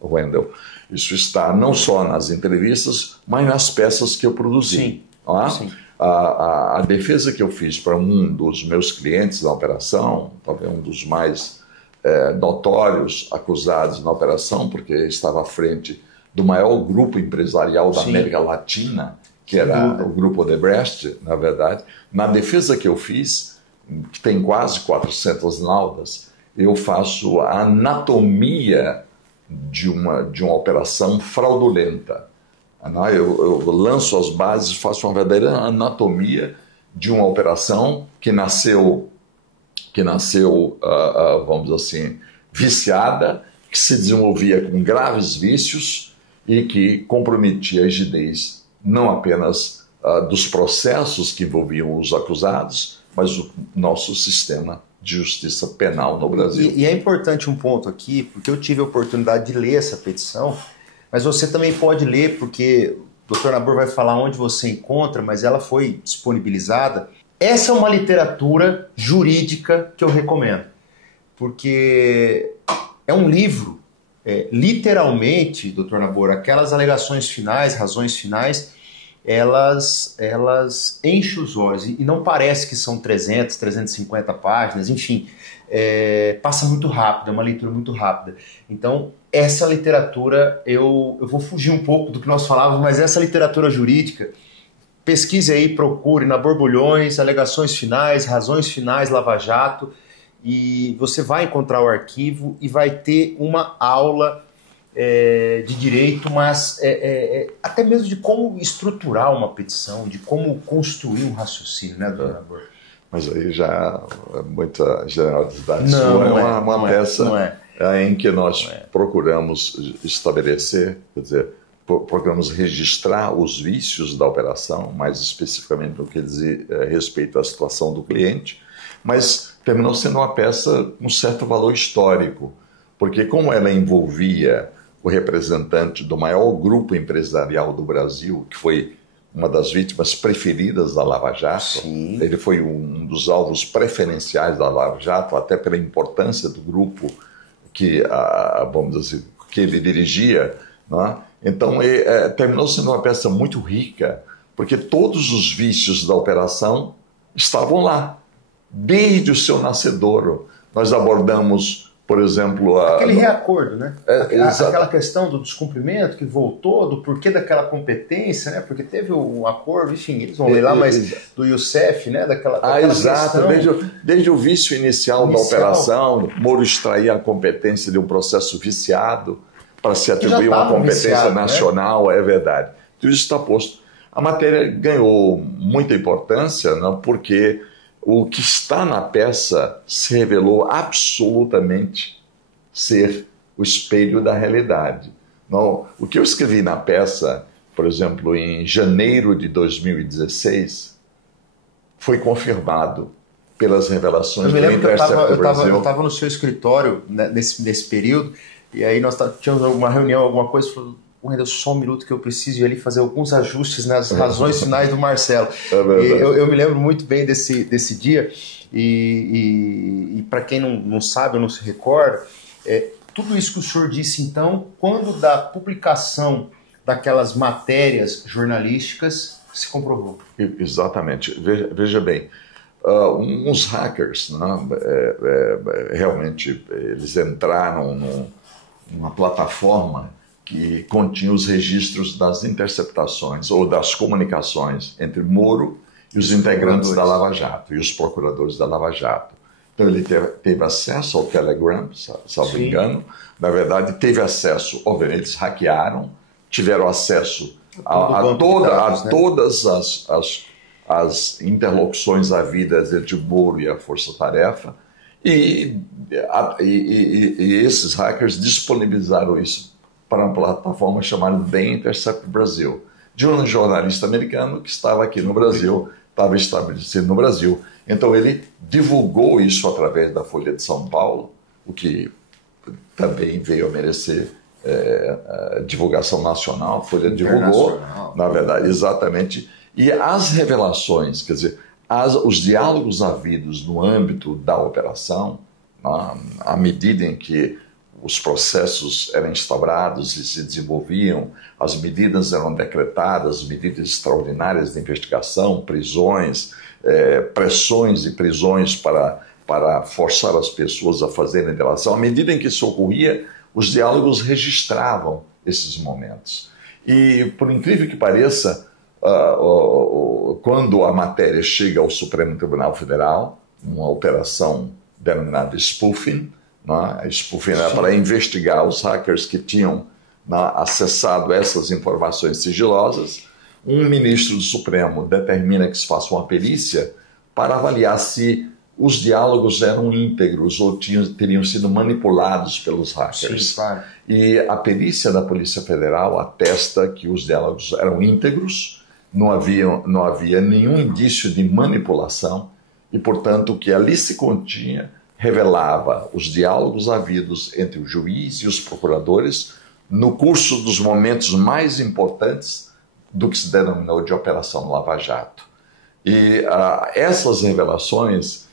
Wendel, isso está não só nas entrevistas, mas nas peças que eu produzi. Sim. A defesa que eu fiz para um dos meus clientes na operação, talvez um dos mais notórios acusados na operação, porque estava à frente do maior grupo empresarial da América Latina, que era o Grupo Odebrecht, na verdade. Na defesa que eu fiz, que tem quase 400 laudas, eu faço a anatomia de uma operação fraudulenta. Eu lanço as bases, faço uma verdadeira anatomia de uma operação que nasceu, vamos dizer assim, viciada, que se desenvolvia com graves vícios e que comprometia a rigidez não apenas dos processos que envolviam os acusados, mas o nosso sistema de justiça penal no Brasil. E é importante um ponto aqui, porque eu tive a oportunidade de ler essa petição, mas você também pode ler, porque o Dr. Labor vai falar onde você encontra, mas ela foi disponibilizada. Essa é uma literatura jurídica que eu recomendo, porque é um livro, literalmente, Dr. Labor, aquelas alegações finais, razões finais, elas enchem os olhos, e não parece que são 300, 350 páginas, enfim, passa muito rápido, é uma leitura muito rápida. Então, essa literatura, eu vou fugir um pouco do que nós falávamos, mas essa literatura jurídica, pesquise aí, procure na Borbulhões, alegações finais, razões finais, Lava Jato, e você vai encontrar o arquivo e vai ter uma aula de direito, mas até mesmo de como estruturar uma petição, de como construir um raciocínio, né, doutor Labor? Mas aí já é muita generalidade sua, é uma peça em que nós procuramos estabelecer, quer dizer, procuramos registrar os vícios da operação, mais especificamente no que diz respeito à situação do cliente, mas terminou sendo uma peça com um certo valor histórico, porque como ela envolvia o representante do maior grupo empresarial do Brasil, que foi uma das vítimas preferidas da Lava Jato. Sim. Ele foi um dos alvos preferenciais da Lava Jato, até pela importância do grupo que, vamos dizer, que ele dirigia, né? Então, terminou sendo uma peça muito rica, porque todos os vícios da operação estavam lá, desde o seu nascedouro. Nós abordamos, por exemplo... Aquele reacordo, né? Aquela questão do descumprimento que voltou, do porquê daquela competência, né? Porque teve um acordo, enfim, eles vão ler lá, mas do Youssef, né? Daquela exato. Desde o vício inicial da operação, Moro extraía a competência de um processo viciado para se atribuir uma competência nacional, né? É verdade. Tudo isso está posto. A matéria ganhou muita importância, né? Porque o que está na peça se revelou absolutamente ser o espelho da realidade. Não, o que eu escrevi na peça, por exemplo, em janeiro de 2016, foi confirmado pelas revelações do Intercept Brasil. Eu estava no seu escritório, né, nesse período, e aí nós tínhamos uma reunião, alguma coisa, falou, ainda só um minuto que eu preciso ir ali fazer alguns ajustes nas razões finais do Marcelo. Eu me lembro muito bem desse dia, e para quem não sabe ou não se recorda, tudo isso que o senhor disse, então, quando da publicação daquelas matérias jornalísticas se comprovou. Exatamente. Veja bem, uns hackers, né, realmente, eles entraram numa plataforma que continha os registros das interceptações ou das comunicações entre Moro e os integrantes da Lava Jato e os procuradores da Lava Jato. Então ele teve acesso ao Telegram, salvo engano. Na verdade, teve acesso, obviamente, eles hackearam, tiveram acesso a todas as interlocuções havidas entre Moro e a Força Tarefa, e esses hackers disponibilizaram isso para uma plataforma chamada The Intercept Brasil, de um jornalista americano que estava aqui no Brasil, estava estabelecido no Brasil. Então ele divulgou isso através da Folha de São Paulo, o que também veio a merecer divulgação nacional. A Folha divulgou, na verdade, exatamente. E as revelações, quer dizer, os diálogos havidos no âmbito da operação, à medida em que os processos eram instaurados e se desenvolviam, as medidas eram decretadas, medidas extraordinárias de investigação, prisões, pressões e prisões para forçar as pessoas a fazerem delação. À medida em que isso ocorria, os diálogos registravam esses momentos. E, por incrível que pareça, quando a matéria chega ao Supremo Tribunal Federal, uma operação denominada spoofing, a spoofing era para investigar os hackers que tinham acessado essas informações sigilosas, um ministro do Supremo determina que se faça uma perícia para avaliar se os diálogos eram íntegros ou teriam sido manipulados pelos hackers. Sim, claro. E a perícia da Polícia Federal atesta que os diálogos eram íntegros, não havia nenhum indício de manipulação e, portanto, o que ali se continha revelava os diálogos havidos entre o juiz e os procuradores no curso dos momentos mais importantes do que se denominou de Operação Lava Jato. E essas revelações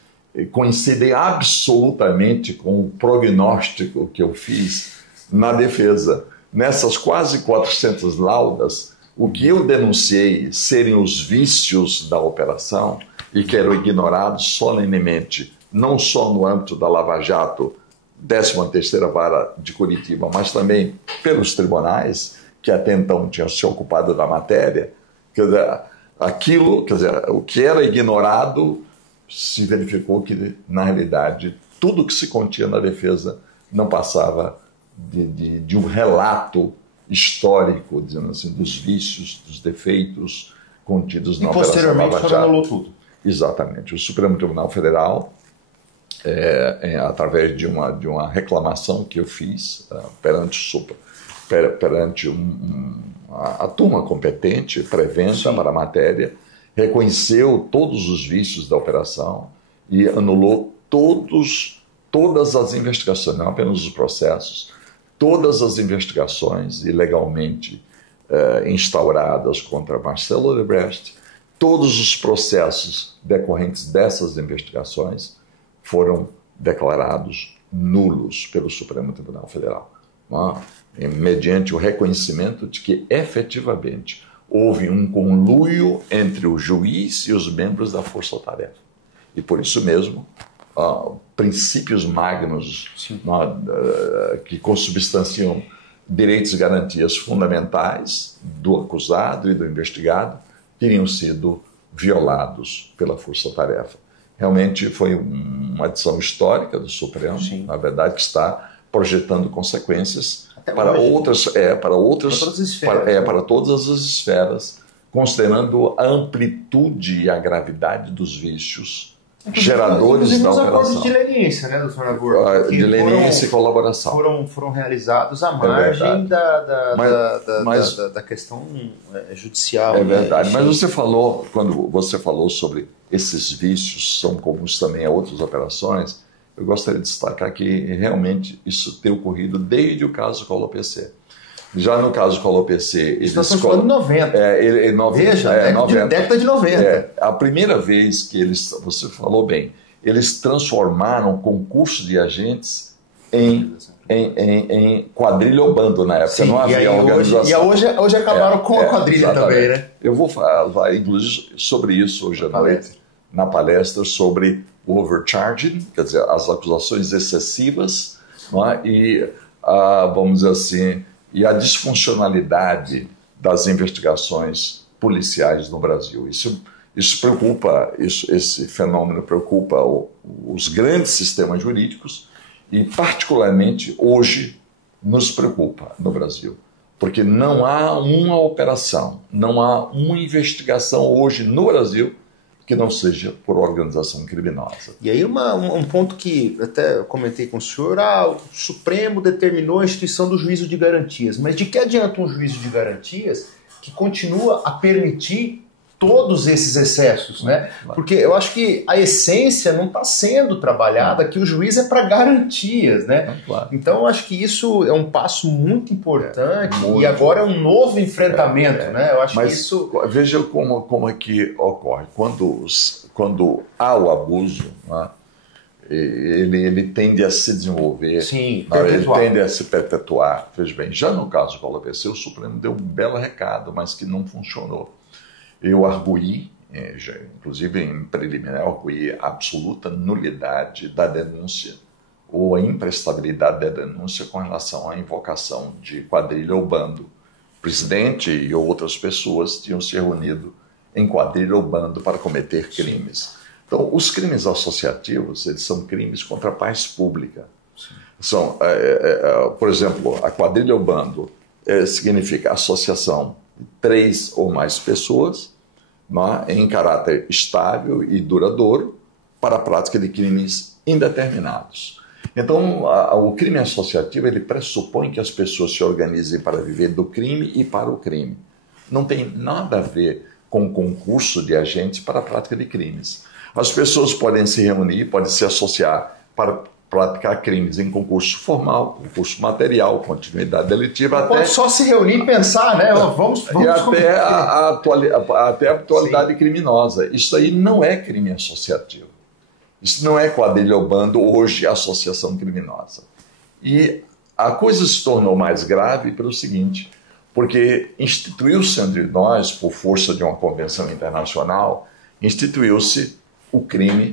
coincidem absolutamente com o prognóstico que eu fiz na defesa. Nessas quase 400 laudas, O que eu denunciei serem os vícios da operação e que eram ignorados solenemente, não só no âmbito da Lava Jato, 13ª Vara de Curitiba, mas também pelos tribunais, que até então tinham se ocupado da matéria. Quer dizer, o que era ignorado se verificou que, na realidade, tudo que se continha na defesa não passava de um relato histórico, dizendo assim, dos vícios, dos defeitos contidos na Operação Lava Jato. E posteriormente anulou tudo. Exatamente. O Supremo Tribunal Federal, através de uma reclamação que eu fiz perante a turma competente, preventa para a matéria, reconheceu todos os vícios da operação e anulou todas as investigações, não apenas os processos, todas as investigações ilegalmente instauradas contra Marcelo Odebrecht, todos os processos decorrentes dessas investigações foram declarados nulos pelo Supremo Tribunal Federal, mediante o reconhecimento de que efetivamente houve um conluio entre o juiz e os membros da força-tarefa. E por isso mesmo, princípios magnos que consubstanciam direitos e garantias fundamentais do acusado e do investigado teriam sido violados pela força-tarefa. Realmente foi uma decisão histórica do Supremo, na verdade, que está projetando consequências para todas as esferas, considerando a amplitude e a gravidade dos vícios geradores da operação. Os acordos de leniência, né, doutor Nabor? De leniência e colaboração. Foram realizados à margem da questão judicial. É verdade, mas quando você falou sobre esses vícios, são comuns também a outras operações, eu gostaria de destacar que realmente isso tem ocorrido desde o caso Collor PC. Já no caso Collor PC... Nós estamos falando de 90. Década de 90. A primeira vez que você falou bem, eles transformaram concurso de agentes em quadrilha ou bando na época. Sim, não havia organização. E hoje acabaram com a quadrilha também, né? Eu vou falar, inclusive, sobre isso hoje à noite, na palestra, sobre o overcharging, quer dizer, as acusações excessivas, não é? E, vamos dizer assim, e a disfuncionalidade das investigações policiais no Brasil. Isso preocupa, esse fenômeno preocupa os grandes sistemas jurídicos e, particularmente, hoje, nos preocupa no Brasil. Porque não há uma operação, não há uma investigação hoje no Brasil que não seja por organização criminosa. E aí um ponto que até eu comentei com o senhor, o Supremo determinou a instituição do juízo de garantias, mas de que adianta um juízo de garantias que continua a permitir todos esses excessos, né? Porque eu acho que a essência não está sendo trabalhada, que o juiz é para garantias, né? Então eu acho que isso é um passo muito importante e agora é um novo enfrentamento, né? Eu acho que isso... Veja como é que ocorre. Quando há o abuso, né, ele tende a se desenvolver, ele tende a se perpetuar. Veja bem, já no caso do Collor PC, o Supremo deu um belo recado, mas que não funcionou. Eu arguí, inclusive em preliminar, arguí a absoluta nulidade da denúncia ou a imprestabilidade da denúncia com relação à invocação de quadrilha ou bando. O presidente e outras pessoas tinham se reunido em quadrilha ou bando para cometer crimes. Então, os crimes associativos, eles são crimes contra a paz pública. São, por exemplo, a quadrilha ou bando significa associação de 3 ou mais pessoas, em caráter estável e duradouro para a prática de crimes indeterminados. Então, o crime associativo ele pressupõe que as pessoas se organizem para viver do crime e para o crime. Não tem nada a ver com concurso de agentes para a prática de crimes. As pessoas podem se reunir, podem se associar para praticar crimes em concurso formal, concurso material, continuidade delitiva. Não pode só se reunir e pensar, né? Vamos e até a atualidade criminosa. Isso aí não é crime associativo. Isso não é quadrilha ou bando, hoje associação criminosa. E a coisa se tornou mais grave pelo seguinte, porque instituiu-se entre nós, por força de uma convenção internacional, instituiu-se o crime,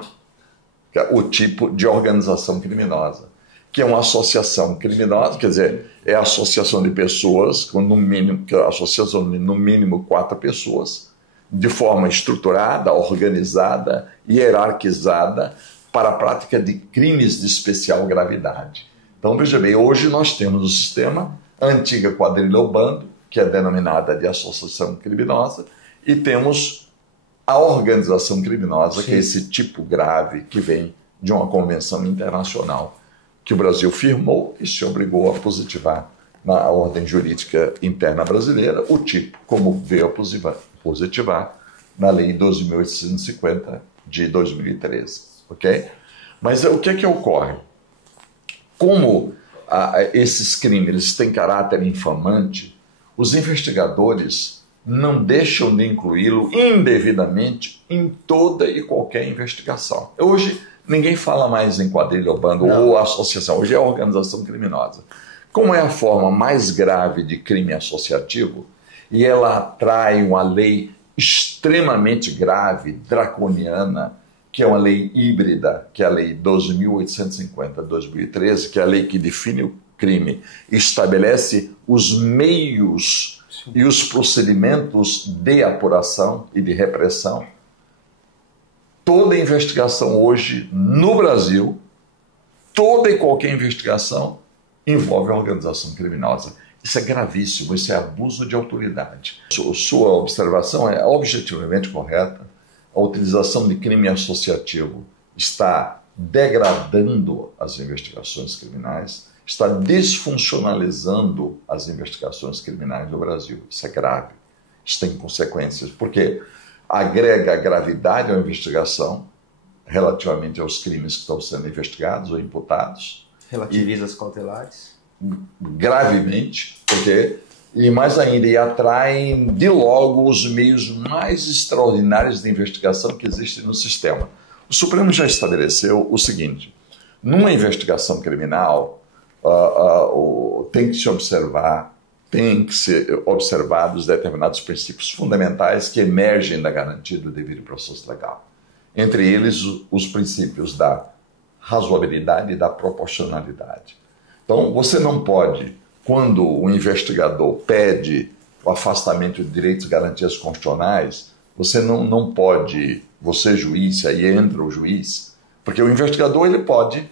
o tipo de organização criminosa, que é uma associação criminosa, quer dizer, é a associação de pessoas, no mínimo, que é a associação de no mínimo 4 pessoas, de forma estruturada, organizada, hierarquizada, para a prática de crimes de especial gravidade. Então, veja bem, hoje nós temos no sistema a antiga quadrilha ou bando, que é denominada de associação criminosa, e temos a organização criminosa, Sim. que é esse tipo grave que vem de uma convenção internacional que o Brasil firmou e se obrigou a positivar na ordem jurídica interna brasileira, o tipo, como veio a positivar na Lei 12.850 de 2013, ok? Mas o que é que ocorre? Como esses crimes têm caráter infamante, os investigadores não deixam de incluí-lo indevidamente em toda e qualquer investigação. Hoje, ninguém fala mais em quadrilha ou bando ou associação, hoje é organização criminosa. Como é a forma mais grave de crime associativo, e ela atrai uma lei extremamente grave, draconiana, que é uma lei híbrida, que é a Lei 12.850 de 2013, que é a lei que define o crime, estabelece os meios e os procedimentos de apuração e de repressão. Toda investigação hoje no Brasil, toda e qualquer investigação envolve a organização criminosa. Isso é gravíssimo, isso é abuso de autoridade. Sua observação é objetivamente correta. A utilização de crime associativo está degradando as investigações criminais, está desfuncionalizando as investigações criminais no Brasil. Isso é grave, isso tem consequências, porque agrega gravidade à investigação relativamente aos crimes que estão sendo investigados ou imputados. Relativiza as cautelares. Gravemente, porque, e mais ainda, e atraem de logo os meios mais extraordinários de investigação que existem no sistema. O Supremo já estabeleceu o seguinte: numa investigação criminal, tem que ser observados determinados princípios fundamentais que emergem da garantia do devido processo legal. Entre eles, os princípios da razoabilidade e da proporcionalidade. Então, você não pode, quando o investigador pede o afastamento de direitos e garantias constitucionais, você não pode, você juiz, aí entra o juiz, porque o investigador ele pode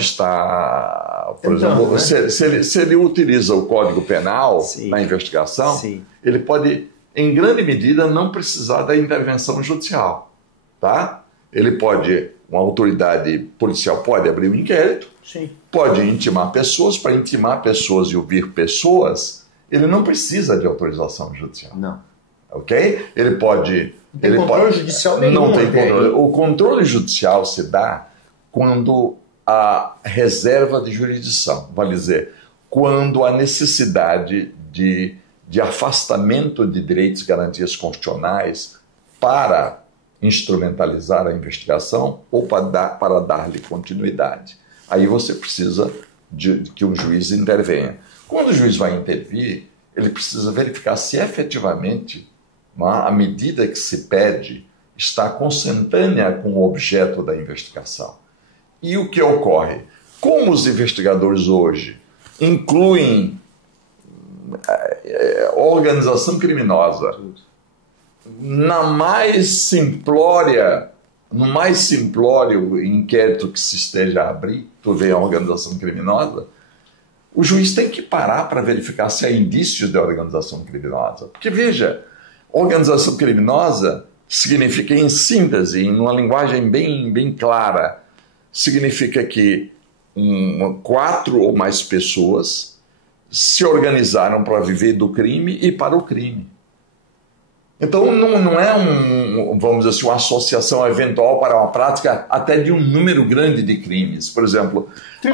estar, por exemplo, né? se ele utiliza o Código Penal Sim. na investigação, Sim. ele pode, em grande medida, não precisar da intervenção judicial, tá? Ele pode, uma autoridade policial pode abrir um inquérito, Sim. pode intimar pessoas, para intimar pessoas e ouvir pessoas, ele não precisa de autorização judicial. Não. Ok? Ele pode... Não tem controle judicial nenhum. Não tem controle. O controle judicial se dá quando a reserva de jurisdição, vale dizer, quando a necessidade de afastamento de direitos e garantias constitucionais para instrumentalizar a investigação ou para dar-lhe continuidade. Aí você precisa de que o juiz intervenha. Quando o juiz vai intervir, ele precisa verificar se efetivamente a medida que se pede está consentânea com o objeto da investigação. E o que ocorre? Como os investigadores hoje incluem organização criminosa no mais simplório inquérito que se esteja a abrir, tu vê a organização criminosa, o juiz tem que parar para verificar se há indícios de organização criminosa. Porque, veja, organização criminosa significa, em síntese, em uma linguagem bem clara, significa que 4 ou mais pessoas se organizaram para viver do crime e para o crime. Então, não é vamos dizer assim, uma associação eventual para uma prática até de um número grande de crimes. Por exemplo...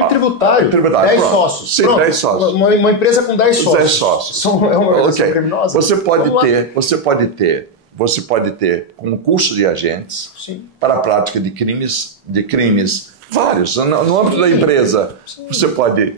Tributário 10 sócios. Sim, 10 sócios. Uma empresa com 10 sócios. 10 sócios. É uma organização criminosa? Você pode ter concurso de agentes Sim. para a prática de crimes vários. No âmbito da empresa, Sim. você pode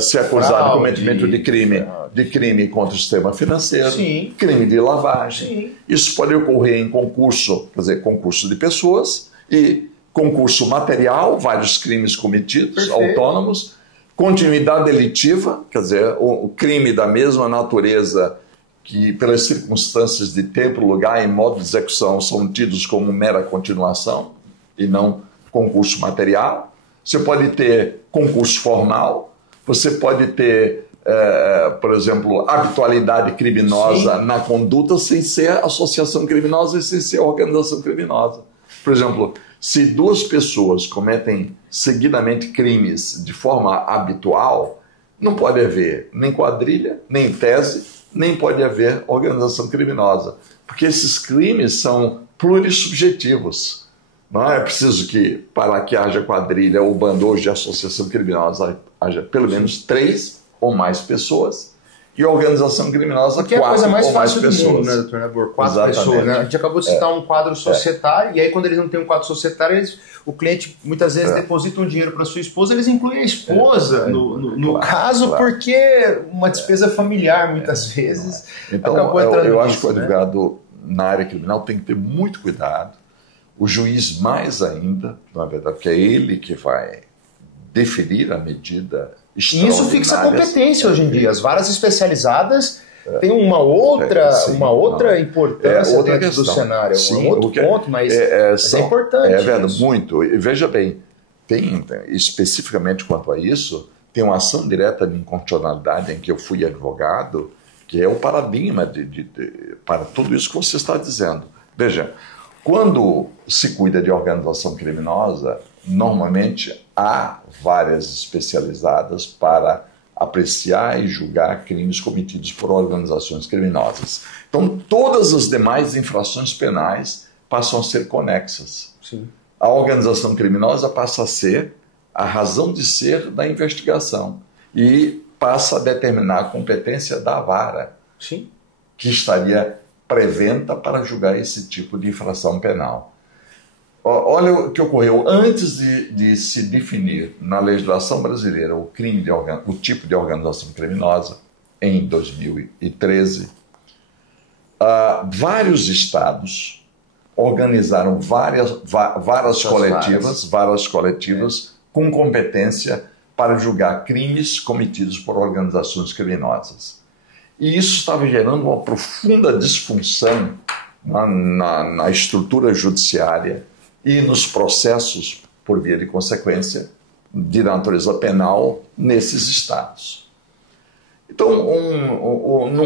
ser acusado de cometimento de crime contra o sistema financeiro, Sim. crime de lavagem. Sim. Isso pode ocorrer em concurso, quer dizer, concurso de pessoas e concurso material, vários crimes cometidos, Perfeito. autônomos, continuidade delitiva, quer dizer, o crime da mesma natureza que, pelas circunstâncias de tempo, lugar e modo de execução, são tidos como mera continuação e não concurso material. Você pode ter concurso formal, você pode ter, por exemplo, habitualidade criminosa Sim. na conduta sem ser associação criminosa e sem ser organização criminosa. Por exemplo, se duas pessoas cometem seguidamente crimes de forma habitual, não pode haver nem quadrilha, nem tese, nem pode haver organização criminosa, porque esses crimes são plurissubjetivos. Não é preciso que, para que haja quadrilha ou bando hoje de associação criminosa, haja pelo menos 3 ou mais pessoas, e organização criminosa, 4 ou mais pessoas. Que é a coisa mais fácil do mundo, né, doutor Nabor? 4 pessoas, né? A gente acabou de citar um quadro societário, e aí quando eles não têm um quadro societário, o cliente muitas vezes deposita um dinheiro para sua esposa, eles incluem a esposa no caso, porque uma despesa familiar, muitas vezes, então, acabou entrando eu acho nisso, que o advogado na área criminal tem que ter muito cuidado, o juiz mais ainda, na verdade, porque é ele que vai definir a medida extraordinária. E isso fixa competência hoje em dia. As varas especializadas têm uma outra importância outra dentro questão. do cenário. Sim, um outro ponto, mas é importante. É verdade, isso. muito. E veja bem, tem, especificamente quanto a isso, tem uma ação direta de inconstitucionalidade em que eu fui advogado, que é o paradigma para tudo isso que você está dizendo. Veja, quando se cuida de organização criminosa, normalmente há varas especializadas para apreciar e julgar crimes cometidos por organizações criminosas. Então, todas as demais infrações penais passam a ser conexas. Sim. A organização criminosa passa a ser a razão de ser da investigação e passa a determinar a competência da vara, Sim. que estaria preventa para julgar esse tipo de infração penal. Olha o que ocorreu antes de se definir na legislação brasileira o tipo de organização criminosa, em 2013, vários estados organizaram varas coletivas com competência para julgar crimes cometidos por organizações criminosas. E isso estava gerando uma profunda disfunção na estrutura judiciária e nos processos, por via de consequência, de natureza penal nesses estados. Então,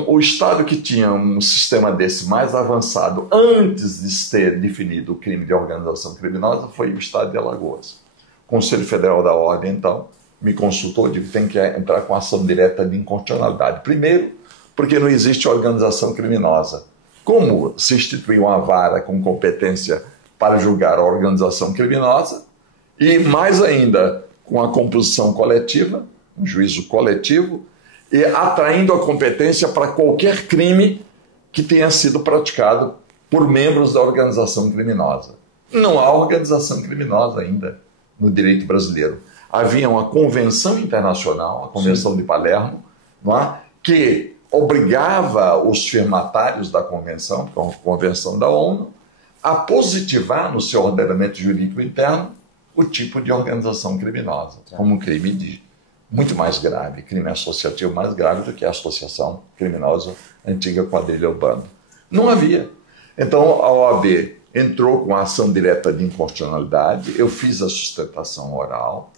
o estado que tinha um sistema desse mais avançado antes de ter definido o crime de organização criminosa foi o estado de Alagoas. O Conselho Federal da Ordem, então, me consultou e disse que tem que entrar com ação direta de inconstitucionalidade. Primeiro, porque não existe organização criminosa. Como se instituiu uma vara com competência para julgar a organização criminosa e, mais ainda, com a composição coletiva, um juízo coletivo, e atraindo a competência para qualquer crime que tenha sido praticado por membros da organização criminosa. Não há organização criminosa ainda no direito brasileiro. Havia uma convenção internacional, a Convenção de Palermo, não é? Que obrigava os firmatários da convenção, que é uma convenção da ONU, a positivar no seu ordenamento jurídico interno o tipo de organização criminosa, como um crime muito mais grave, crime associativo mais grave do que a associação criminosa antiga quadrilha ou bando. Não havia. Então a OAB entrou com a ação direta de inconstitucionalidade, eu fiz a sustentação oral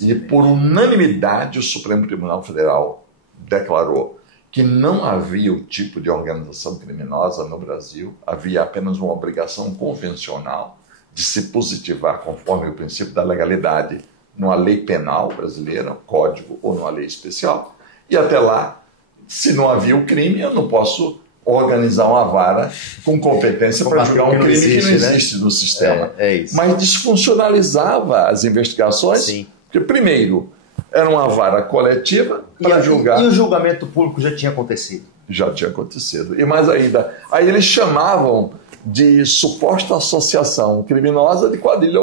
e por unanimidade o Supremo Tribunal Federal declarou que não havia o tipo de organização criminosa no Brasil, havia apenas uma obrigação convencional de se positivar conforme o princípio da legalidade numa lei penal brasileira, código ou numa lei especial, e até lá, se não havia o crime, eu não posso organizar uma vara com competência para julgar um crime que não existe no sistema. Isso. Mas desfuncionalizava as investigações, Sim. porque primeiro era uma vara coletiva para julgar. E o julgamento público já tinha acontecido? Já tinha acontecido. E mais ainda, aí eles chamavam de suposta associação criminosa de quadrilha,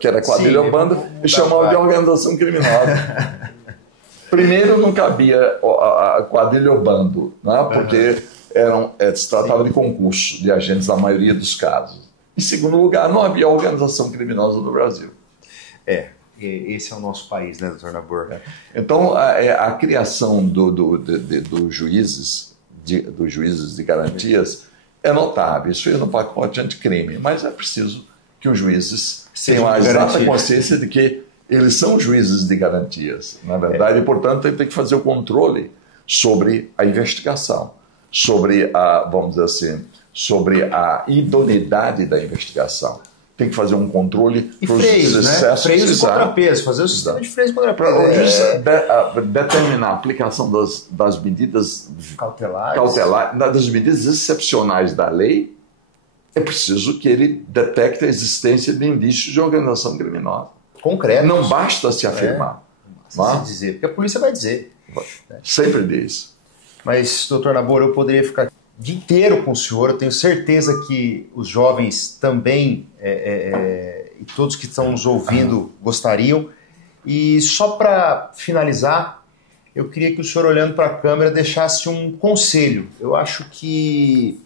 que era quadrilha ou banda, e chamavam de organização criminosa. Primeiro, não cabia a quadrilha ou bando, né? Porque se tratava de concurso de agentes na maioria dos casos. Em segundo lugar, não havia organização criminosa no Brasil. Esse é o nosso país, né, doutor Nabor? Então, a criação dos juízes de garantias é notável. Isso é no pacote anticrime, mas é preciso que os juízes tenham a exata consciência de que eles são juízes de garantias, na verdade, e, portanto, ele tem que fazer o controle sobre a investigação, sobre vamos dizer assim, sobre a idoneidade da investigação. Tem que fazer um controle e freios, né? Freios e contrapesos, fazer o sistema de freios e contrapesos. Determinar a aplicação das medidas cautelares, das medidas excepcionais da lei, é preciso que ele detecte a existência de indícios de organização criminosa. Concreto. Não basta se afirmar. Não se dizer, porque a polícia vai dizer. Sempre diz. Mas, doutor Nabor, eu poderia ficar o dia inteiro com o senhor. Eu tenho certeza que os jovens também, e todos que estão nos ouvindo, gostariam. E só para finalizar, eu queria que o senhor, olhando para a câmera, deixasse um conselho. Eu acho que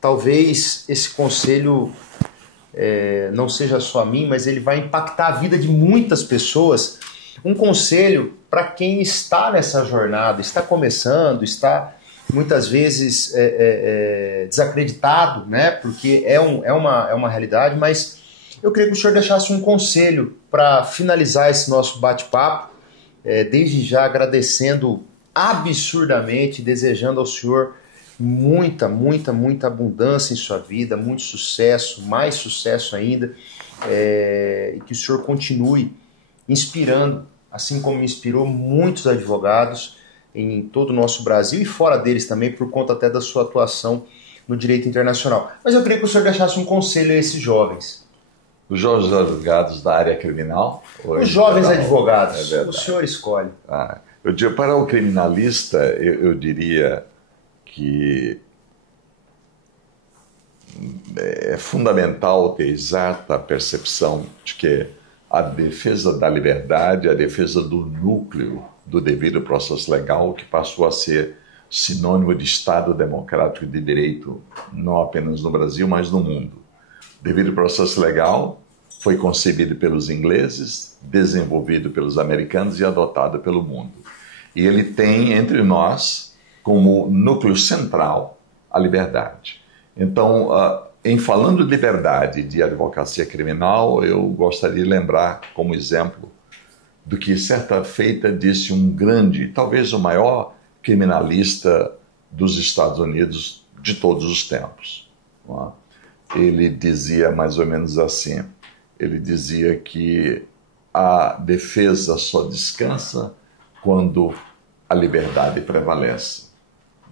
talvez esse conselho não seja só a mim, mas ele vai impactar a vida de muitas pessoas. Um conselho para quem está nessa jornada, está começando, está muitas vezes desacreditado, né? Porque é uma realidade, mas eu queria que o senhor deixasse um conselho para finalizar esse nosso bate-papo, desde já agradecendo absurdamente, desejando ao senhor muita, muita, muita abundância em sua vida, muito sucesso, mais sucesso ainda, e que o senhor continue inspirando, assim como inspirou muitos advogados em todo o nosso Brasil e fora deles também, por conta até da sua atuação no direito internacional. Mas eu queria que o senhor deixasse um conselho a esses jovens. Os jovens advogados da área criminal? Os jovens advogados, o senhor escolhe. Eu diria, para o criminalista, eu diria que é fundamental ter exata percepção de que a defesa da liberdade, a defesa do núcleo do devido processo legal, que passou a ser sinônimo de Estado democrático de direito, não apenas no Brasil, mas no mundo. O devido processo legal foi concebido pelos ingleses, desenvolvido pelos americanos e adotado pelo mundo. E ele tem entre nós como núcleo central a liberdade. Então, em falando de liberdade de advocacia criminal, eu gostaria de lembrar como exemplo do que certa feita disse um grande, talvez o maior criminalista dos Estados Unidos de todos os tempos. Ele dizia mais ou menos assim, ele dizia que a defesa só descansa quando a liberdade prevalece.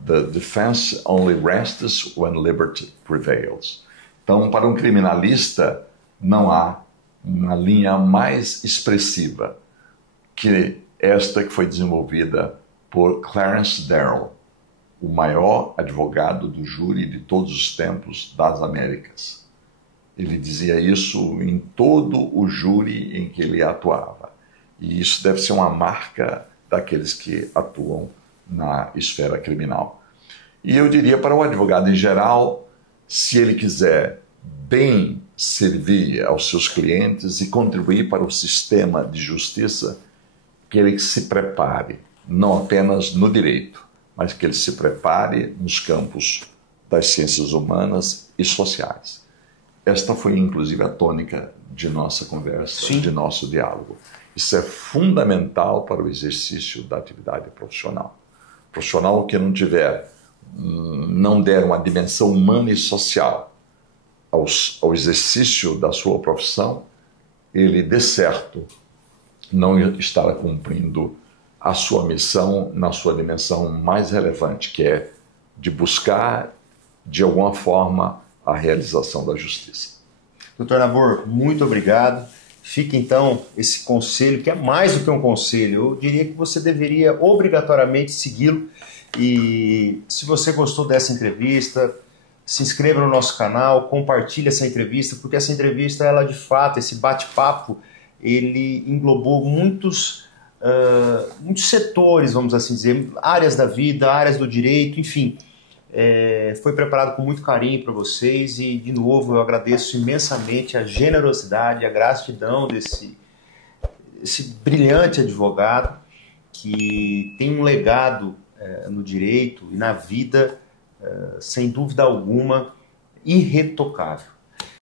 The defense only rests when liberty prevails. Então, para um criminalista, não há uma linha mais expressiva que esta que foi desenvolvida por Clarence Darrow, o maior advogado do júri de todos os tempos das Américas. Ele dizia isso em todo o júri em que ele atuava. E isso deve ser uma marca daqueles que atuam na esfera criminal. E eu diria para o advogado em geral, se ele quiser bem servir aos seus clientes e contribuir para o sistema de justiça, que ele se prepare, não apenas no direito, mas que ele se prepare nos campos das ciências humanas e sociais. Esta foi, inclusive, a tônica de nossa conversa, Sim. de nosso diálogo. Isso é fundamental para o exercício da atividade profissional. Profissional que não der uma dimensão humana e social ao exercício da sua profissão, ele, de certo, não estará cumprindo a sua missão na sua dimensão mais relevante, que é de buscar, de alguma forma, a realização da justiça. Doutor Nabor, muito obrigado. Fica, então, esse conselho, que é mais do que um conselho. Eu diria que você deveria obrigatoriamente segui-lo. E se você gostou dessa entrevista, se inscreva no nosso canal, compartilhe essa entrevista, porque essa entrevista, ela de fato, esse bate-papo, ele englobou muitos muitos setores, vamos assim dizer, áreas da vida, áreas do direito, enfim. Foi preparado com muito carinho para vocês e, de novo, eu agradeço imensamente a generosidade, a gratidão desse brilhante advogado que tem um legado no direito e na vida, sem dúvida alguma, irretocável.